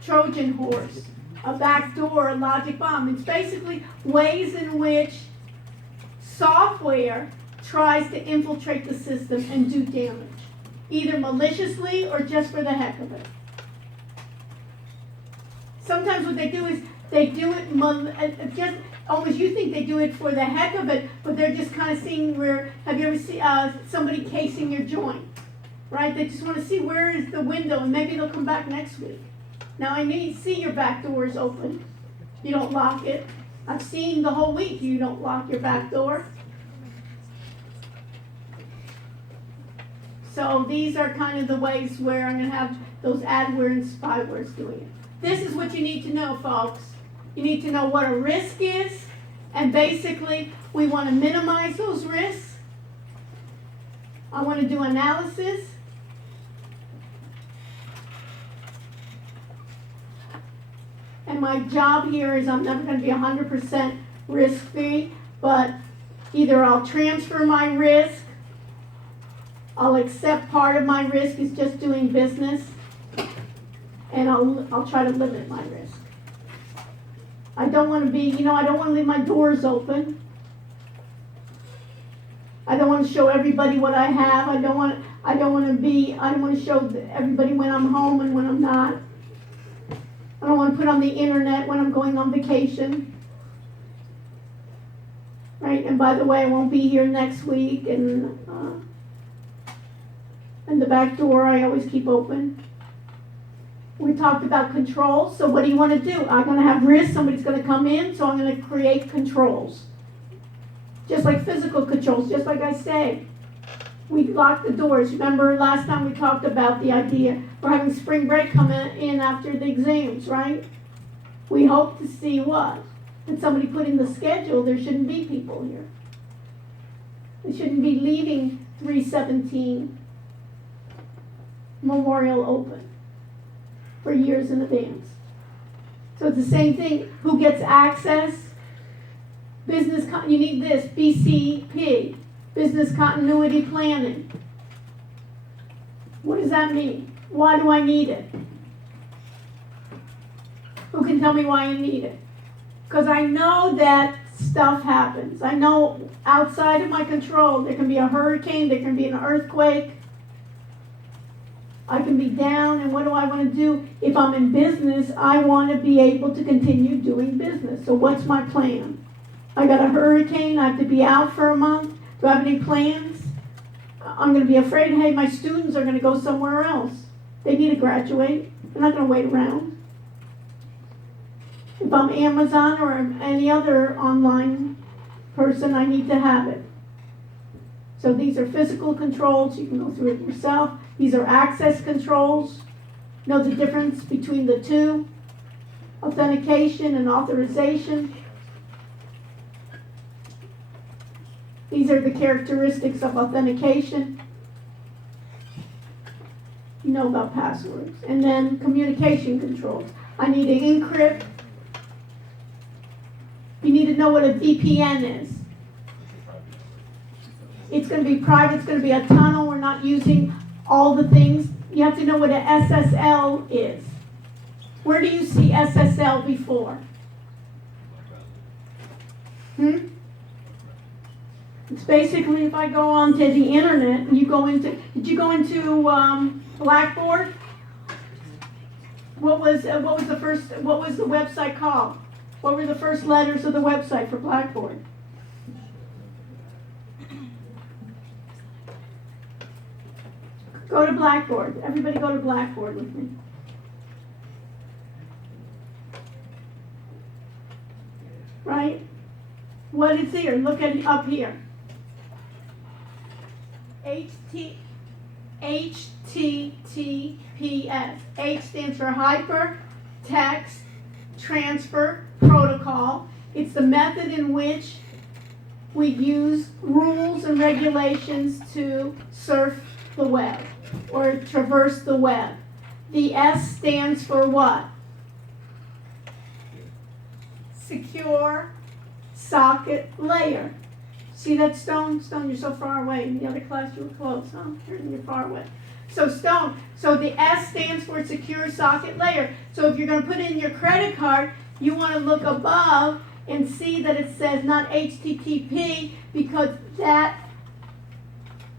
Trojan horse, a backdoor, a logic bomb. It's basically ways in which software tries to infiltrate the system and do damage, either maliciously or just for the heck of it. Sometimes what they do is they do it just almost, you think they do it for the heck of it, but they're just kind of seeing where, have you ever seen somebody casing your joint, right? They just want to see where is the window, and maybe they'll come back next week. Now I need to see your back door is open. You don't lock it. I've seen the whole week you don't lock your back door. So these are kind of the ways where I'm going to have those adware and spywares doing it. This is what you need to know, folks. You need to know what a risk is, and basically we want to minimize those risks. I want to do analysis. And my job here is I'm never going to be 100% risk-free, but either I'll transfer my risk, I'll accept part of my risk is just doing business, and I'll try to limit my risk. I don't want to be, I don't want to leave my doors open. I don't want to show everybody what I have. I don't want I don't wanna show everybody when I'm home and when I'm not. I don't wanna put on the internet when I'm going on vacation. Right, and by the way, I won't be here next week, and the back door I always keep open. We talked about controls, so what do you wanna do? I'm gonna have risk, somebody's gonna come in, so I'm gonna create controls. Just like physical controls, just like I say. We lock the doors. Remember last time we talked about the idea we're having spring break come in after the exams, right? We hope to see what? That somebody put in the schedule there shouldn't be people here. They shouldn't be leaving 317 Memorial open for years in advance. So it's the same thing. Who gets access? You need this, BCP. Business continuity planning. What does that mean? Why do I need it? Who can tell me why I need it? Because I know that stuff happens. I know outside of my control, there can be a hurricane, there can be an earthquake. I can be down, and what do I want to do? If I'm in business, I want to be able to continue doing business. So what's my plan? I got a hurricane, I have to be out for a month. Do I have any plans? I'm going to be afraid, hey, my students are going to go somewhere else. They need to graduate. They're not going to wait around. If I'm Amazon or any other online person, I need to have it. So these are physical controls. You can go through it yourself. These are access controls. Know the difference between the two? Authentication and authorization. These are the characteristics of authentication. You know about passwords. And then communication controls. I need to encrypt. You need to know what a VPN is. It's going to be private. It's going to be a tunnel. We're not using all the things. You have to know what an SSL is. Where do you see SSL before? It's basically if I go onto the internet and you go into, did you go into Blackboard? What was the website called? What were the first letters of the website for Blackboard? Go to Blackboard. Everybody go to Blackboard with me. Right? What is here? Look at it up here. HTTPS. H stands for Hyper Text Transfer Protocol. It's the method in which we use rules and regulations to surf the web or traverse the web. The S stands for what? Secure Socket Layer. See that Stone? Stone, you're so far away. In the other class you were close, huh? You're far away. So Stone, so the S stands for Secure Socket Layer. So if you're going to put in your credit card, you want to look above and see that it says not HTTP, because that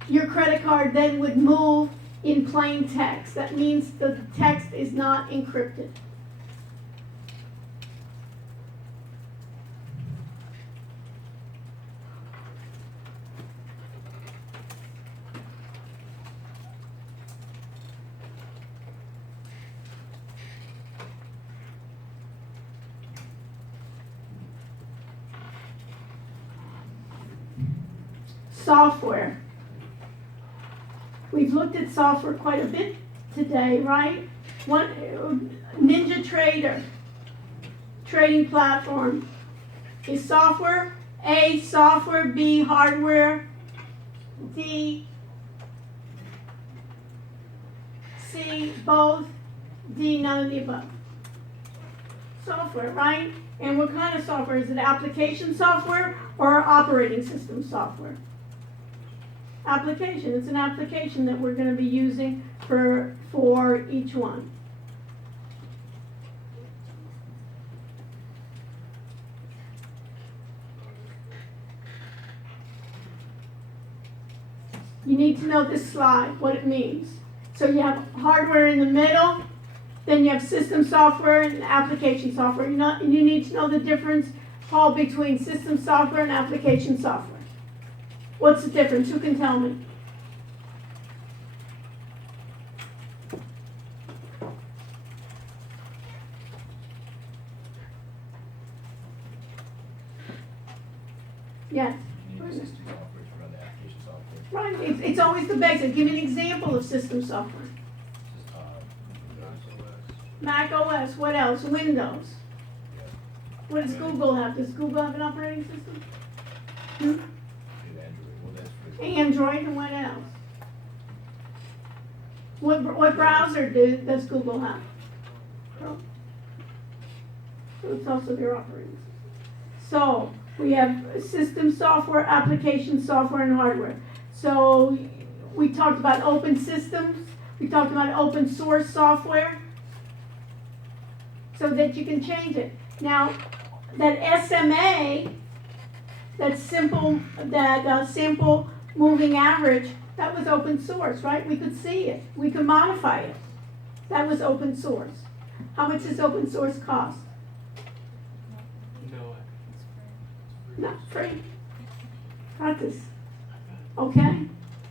your credit card then would move in plain text. That means the text is not encrypted. Software. We've looked at software quite a bit today, right? NinjaTrader, trading platform. Is software A, software, B, hardware, D, C, both, D, none of the above. Software, right? And what kind of software? Is it application software or operating system software? Application. It's an application that we're going to be using for each one. You need to know this slide, what it means. So you have hardware in the middle, then you have system software and application software. You need to know the difference, Paul, between system software and application software. What's the difference? Who can tell me? Yes. You need the system software to run the application software. Right, it's always the basic. Give me an example of system software. Just, Mac OS, what else? Windows. yeah, What does Google have? Does Google have an operating system? Hmm? do Android, well, that's for. Android, and what else? What browser does Google have? Chrome. So it's also their operating system. So we have system software, application software, and hardware. So we talked about open systems. We talked about open source software, so that you can change it. Now, that SMA, that sample moving average, that was open source, right? We could see it. We could modify it. That was open source. How much does open source cost? No. Not free. Gratis. Okay?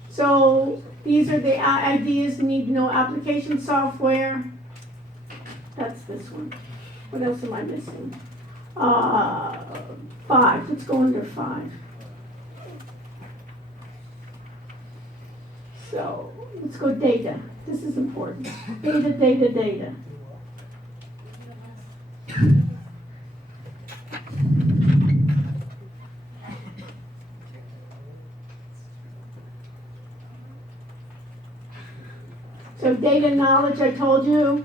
So these are the ideas. You need to know application software. That's this one. What else am I missing? 5. Let's go under 5. So let's go data. This is important. Data. So data knowledge, I told you.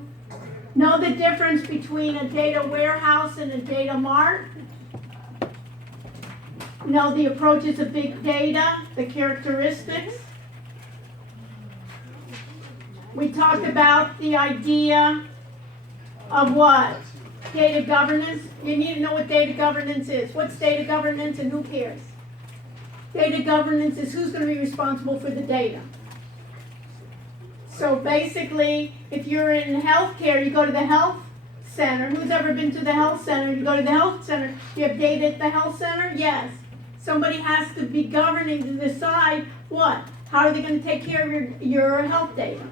Know the difference between a data warehouse and a data mart. Know the approaches of big data, the characteristics. We talked about the idea of what? Data governance. You need to know what data governance is. What's data governance and who cares? Data governance is who's going to be responsible for the data. So basically, if you're in healthcare, you go to the health center. Who's ever been to the health center? You go to the health center. You have data at the health center? Yes. Somebody has to be governing to decide what? How are they going to take care of your health data?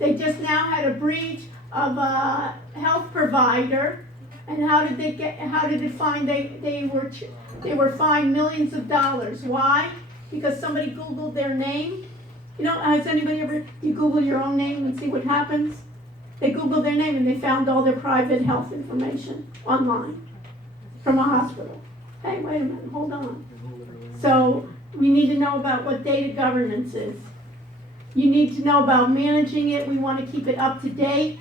They just now had a breach of a health provider, and how did it find they were fined millions of dollars? Why? Because somebody Googled their name. You know, has anybody ever, you Google your own name and see what happens? They Googled their name and they found all their private health information online from a hospital. Hey, wait a minute, hold on. So we need to know about what data governance is. You need to know about managing it. We want to keep it up to date.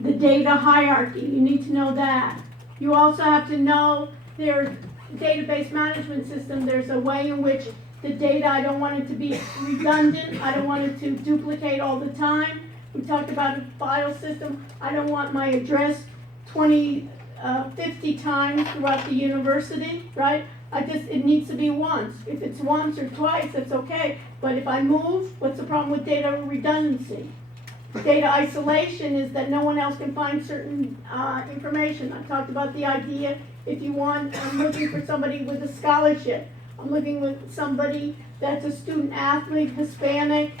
The data hierarchy, you need to know that. You also have to know their database management system. There's a way in which the data, I don't want it to be redundant. I don't want it to duplicate all the time. We talked about a file system. I don't want my address 50 times throughout the university, right? It needs to be once. If it's once or twice, that's okay. But if I move, what's the problem with data redundancy? Data isolation is that no one else can find certain information. I talked about the idea, I'm looking for somebody with a scholarship. I'm looking with somebody that's a student athlete, Hispanic,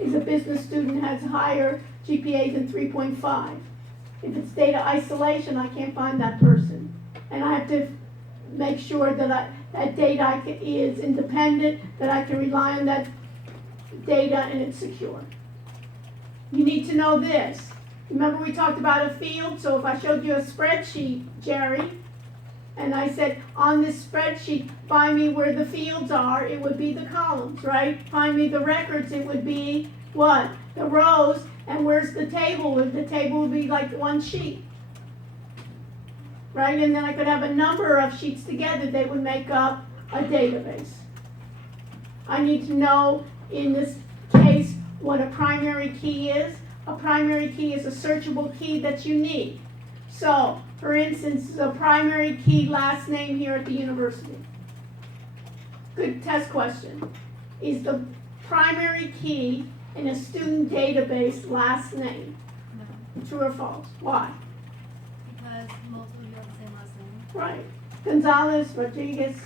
is a business student, has higher GPA than 3.5. If it's data isolation, I can't find that person. And I have to make sure that that data is independent, that I can rely on that data and it's secure. You need to know this. Remember we talked about a field, so if I showed you a spreadsheet, Jerry, and I said, on this spreadsheet, find me where the fields are, it would be the columns, right? Find me the records, it would be what? The rows, and where's the table? The table would be like one sheet, right? And then I could have a number of sheets together, they would make up a database. I need to know, in this case, what a primary key is. A primary key is a searchable key that's unique. So, for instance, a primary key last name here at the university. Good test question. Is the primary key in a student database last name? No, True or false? Why? because multiple people have the same last name. Right. Gonzalez, Rodriguez,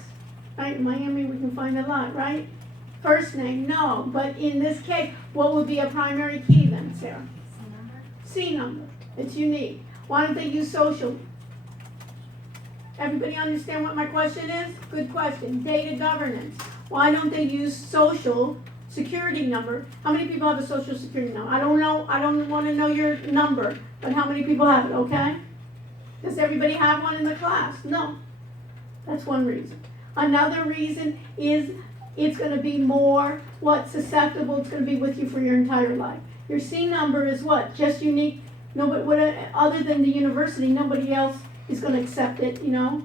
right? In Miami, we can find a lot, right? First name, no. But in this case, what would be a primary key then, Sarah? C number? C number. It's unique. Why don't they use social? Everybody understand what my question is? Good question. Data governance. Why don't they use social security number? How many people have a social security number? I don't know. I don't want to know your number, but how many people have it, okay? Does everybody have one in the class? No. That's one reason. Another reason is it's going to be more, susceptible. It's going to be with you for your entire life. Your C number is what? Just unique. Nobody, other than the university, nobody else is going to accept it, you know?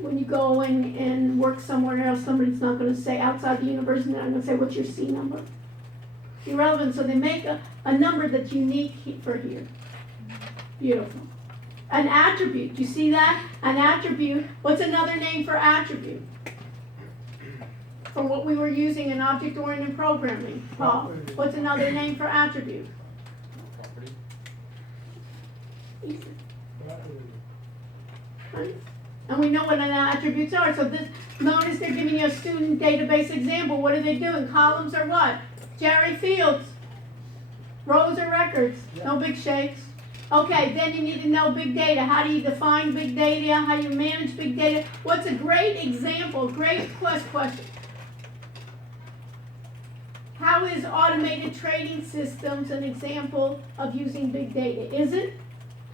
When you go and work somewhere else, somebody's not going to say, outside the university, they're not going to say, what's your C number? Irrelevant. So they make a number that's unique for here. Beautiful. An attribute. Do you see that? An attribute. What's another name for attribute? From what we were using in object-oriented programming. Paul, what's another name for attribute? Property. Easy. Right? And we know what an attributes are. So this, notice they're giving you a student database example. What are they doing? Columns are what? Jerry Fields. Rows are records. No big shakes. Okay, then you need to know big data. How do you define big data? How do you manage big data? What's a great example? Great question. How is automated trading systems an example of using big data? Is it?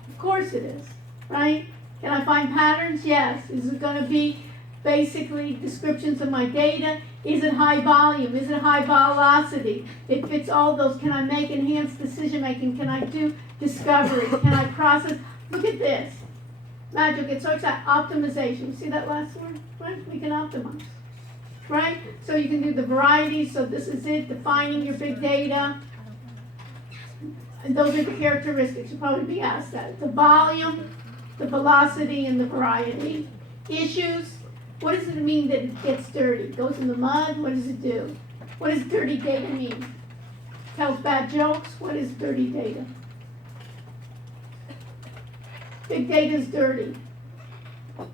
Of course it is, right? Can I find patterns? Yes. Is it going to be basically descriptions of my data? Is it high volume? Is it high velocity? It fits all those. Can I make enhanced decision making? Can I do discovery? Can I process? Look at this. Magic, it's so exciting. Optimization. See that last word? Right? We can optimize. Right? So you can do the variety. So this is it, defining your big data. And those are the characteristics. You'll probably be asked that. The volume, the velocity, and the variety. Issues. What does it mean that it gets dirty? Goes in the mud? What does it do? What does dirty data mean? Tells bad jokes? What is dirty data? Big data is dirty. A lot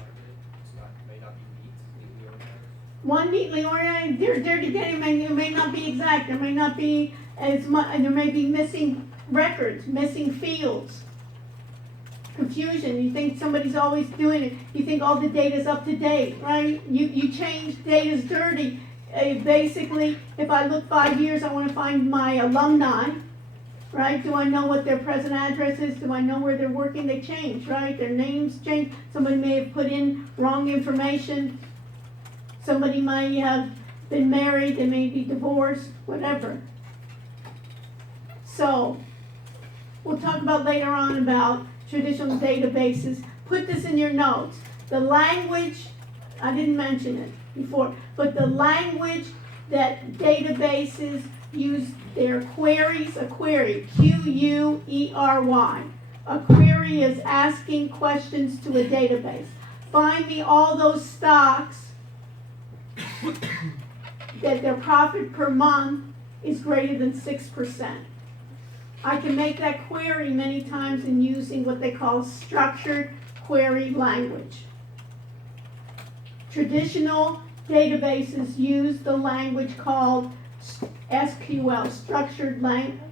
of it, may not be neatly organized. One neatly organized, dirty data may not be exact. There may not be as much, and there may be missing records, missing fields. Confusion. You think somebody's always doing it. You think all the data is up to date, right? You change data's dirty. Basically, if I look 5 years, I want to find my alumni, right? Do I know what their present address is? Do I know where they're working? They change, right? Their names change. Somebody may have put in wrong information. Somebody might have been married. They may be divorced, whatever. So, we'll talk about later on about traditional databases. Put this in your notes. The language, I didn't mention it before, but the language that databases use their queries, a query, Q-U-E-R-Y. A query is asking questions to a database. Find me all those stocks that their profit per month is greater than 6%. I can make that query many times in using what they call structured query language. Traditional databases use the language called SQL,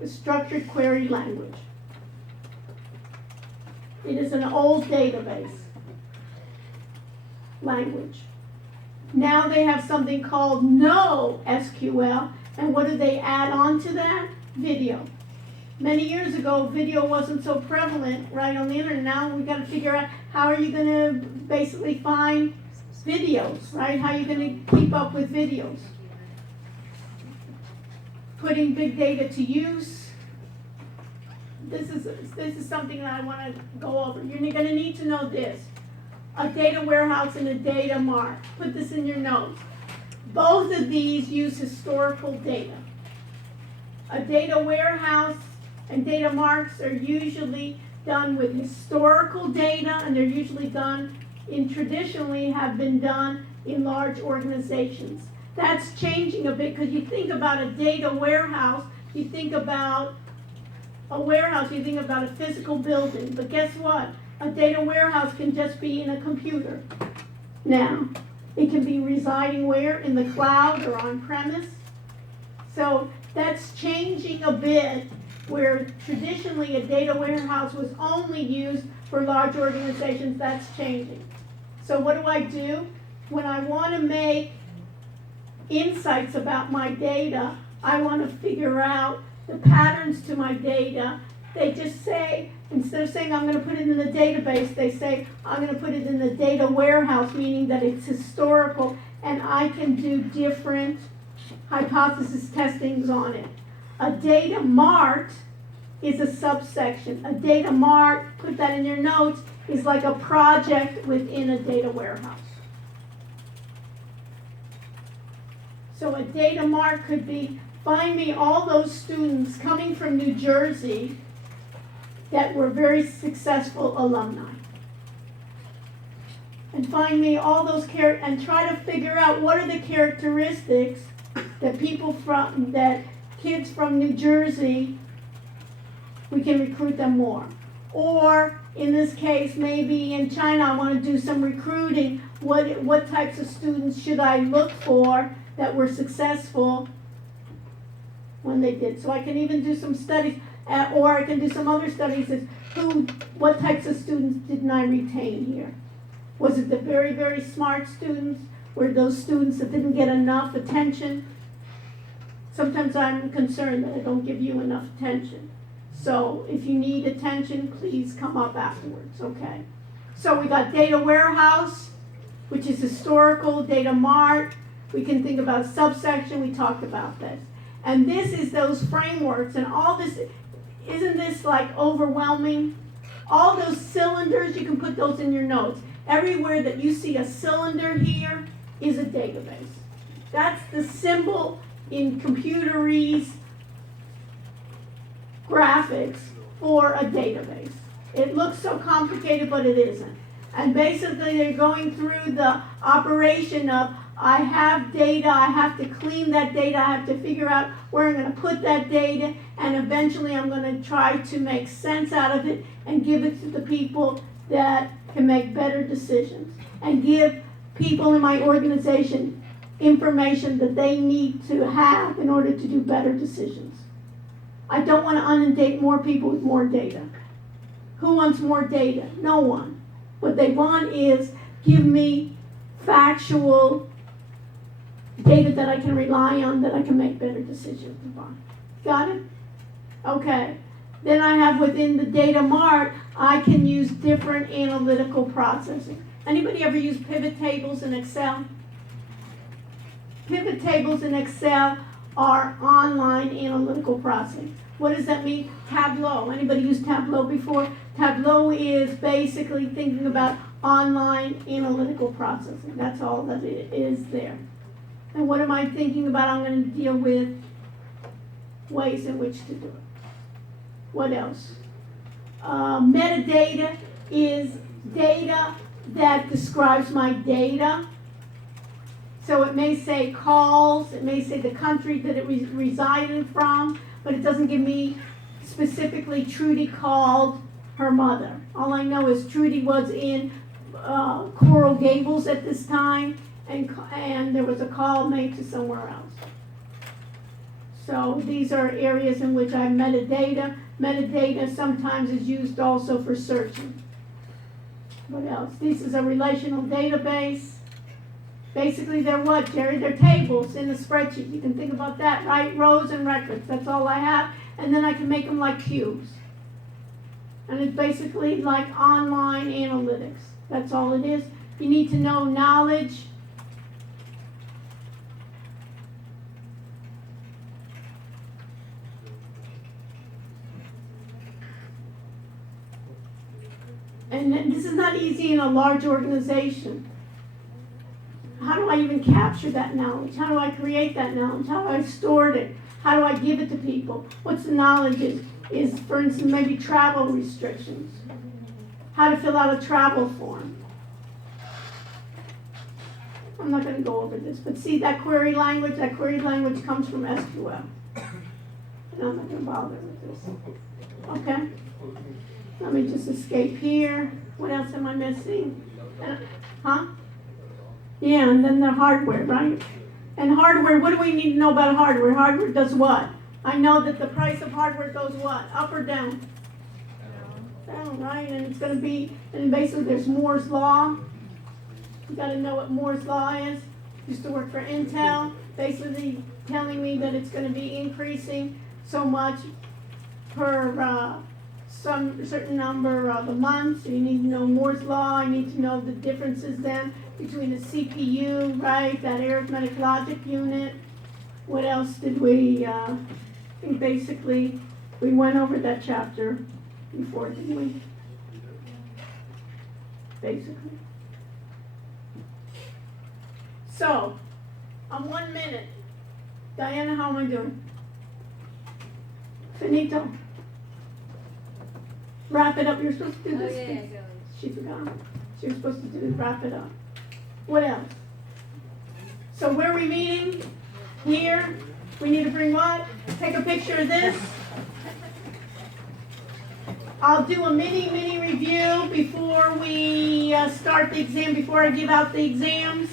structured query language. It is an old database language. Now they have something called NoSQL, and what do they add on to that? Video. Many years ago, video wasn't so prevalent right on the internet. Now we got to figure out how are you going to basically find videos, right? How are you going to keep up with videos? Putting big data to use. This is something that I want to go over. You're going to need to know this. A data warehouse and a data mart. Put this in your notes. Both of these use historical data. A data warehouse and data marts are usually done with historical data, and they're usually done traditionally have been done in large organizations. That's changing a bit, because you think about a data warehouse, you think about a warehouse, you think about a physical building, but guess what? A data warehouse can just be in a computer. Now, it can be residing where? In the cloud or on premise. So that's changing a bit, where traditionally a data warehouse was only used for large organizations. That's changing. So what do? When I want to make insights about my data, I want to figure out the patterns to my data. They just say, instead of saying I'm going to put it in the database, they say I'm going to put it in the data warehouse, meaning that it's historical and I can do different hypothesis testings on it. A data mart is a subsection. A data mart, put that in your notes, is like a project within a data warehouse. So a data mart could be, find me all those students coming from New Jersey that were very successful alumni. And find me all those and try to figure out what are the characteristics that kids from New Jersey, we can recruit them more. Or in this case, maybe in China, I want to do some recruiting. What types of students should I look for that were successful when they did? So I can even do some studies, or I can do some other studies as what types of students didn't I retain here? Was it the very, very smart students? Were those students that didn't get enough attention? Sometimes I'm concerned that I don't give you enough attention. So if you need attention, please come up afterwards, okay? So we got data warehouse, which is historical, data mart. We can think about subsection, we talked about this. And this is those frameworks, and all this, isn't this like overwhelming? All those cylinders, you can put those in your notes. Everywhere that you see a cylinder here is a database. That's the symbol in computerese graphics for a database. It looks so complicated, but it isn't. And basically they're going through the operation of, I have data, I have to clean that data, I have to figure out where I'm going to put that data, and eventually I'm going to try to make sense out of it and give it to the people that can make better decisions, and give people in my organization information that they need to have in order to do better decisions. I don't want to inundate more people with more data. Who wants more data? No one. What they want is, give me factual data that I can rely on, that I can make better decisions upon. Got it? Okay. Then I have within the data mart, I can use different analytical processing. Anybody ever use pivot tables in Excel? Pivot tables in Excel are online analytical processing. What does that mean? Tableau. Anybody used Tableau before? Tableau is basically thinking about online analytical processing. That's all that it is there. And what am I thinking about? I'm going to deal with ways in which to do it. What else? Metadata is data that describes my data. So it may say calls, it may say the country that it resided from, but it doesn't give me specifically Trudy called her mother. All I know is Trudy was in Coral Gables at this time, and there was a call made to somewhere else. So these are areas in which I have metadata. Metadata sometimes is used also for searching. What else? This is a relational database. Basically, they're what, Jerry? They're tables in a spreadsheet. You can think about that, right? Rows and records. That's all I have. And then I can make them like cubes. And it's basically like online analytics. That's all it is. You need to know knowledge. And this is not easy in a large organization. How do I even capture that knowledge? How do I create that knowledge? How do I store it? How do I give it to people? What's the knowledge is, for instance, maybe travel restrictions. How to fill out a travel form. I'm not gonna go over this, but see that query language comes from SQL. And I'm not gonna bother with this. Okay? Let me just escape here. What else am I missing? Huh? Yeah, and then the hardware, right? And hardware, what do we need to know about hardware? Hardware does what? I know that the price of hardware goes what? Up or down? Down, right? And it's gonna be, and basically there's Moore's Law. You gotta know what Moore's Law is. Used to work for Intel, basically telling me that it's gonna be increasing so much per some certain number of a month. So you need to know Moore's Law. I need to know the differences then between the CPU, right? That arithmetic logic unit. What else did we, I think basically we went over that chapter before, didn't we? Basically. So, I'm 1 minute. Diana, how am I doing? Finito. Wrap it up. You're supposed to do this. She forgot. She was supposed to do wrap it up. What else? So where are we meeting? Here. We need to bring what? Take a picture of this. I'll do a mini review before we start the exam, before I give out the exams.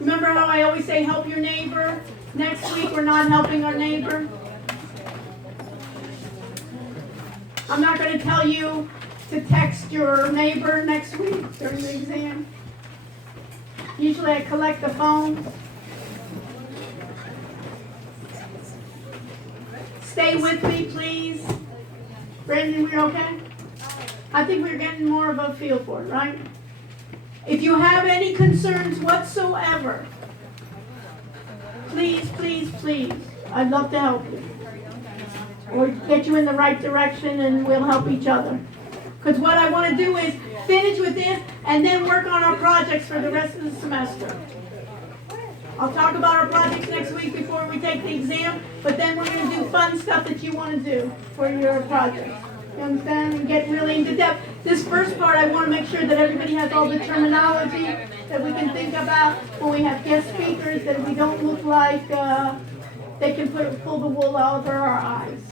Remember how I always say help your neighbor? Next week we're not helping our neighbor. I'm not going to tell you to text your neighbor next week during the exam. Usually I collect the phone. Stay with me, please. Brandon, we're okay? I think we're getting more of a feel for it, right? If you have any concerns whatsoever, please, please, please, I'd love to help you. Or get you in the right direction and we'll help each other. Because what I want to do is finish with this and then work on our projects for the rest of the semester. I'll talk about our projects next week before we take the exam, but then we're going to do fun stuff that you want to do for your project. You understand? And get really into depth. This first part, I want to make sure that everybody has all the terminology that we can think about when we have guest speakers, that we don't look like they can pull the wool over our eyes.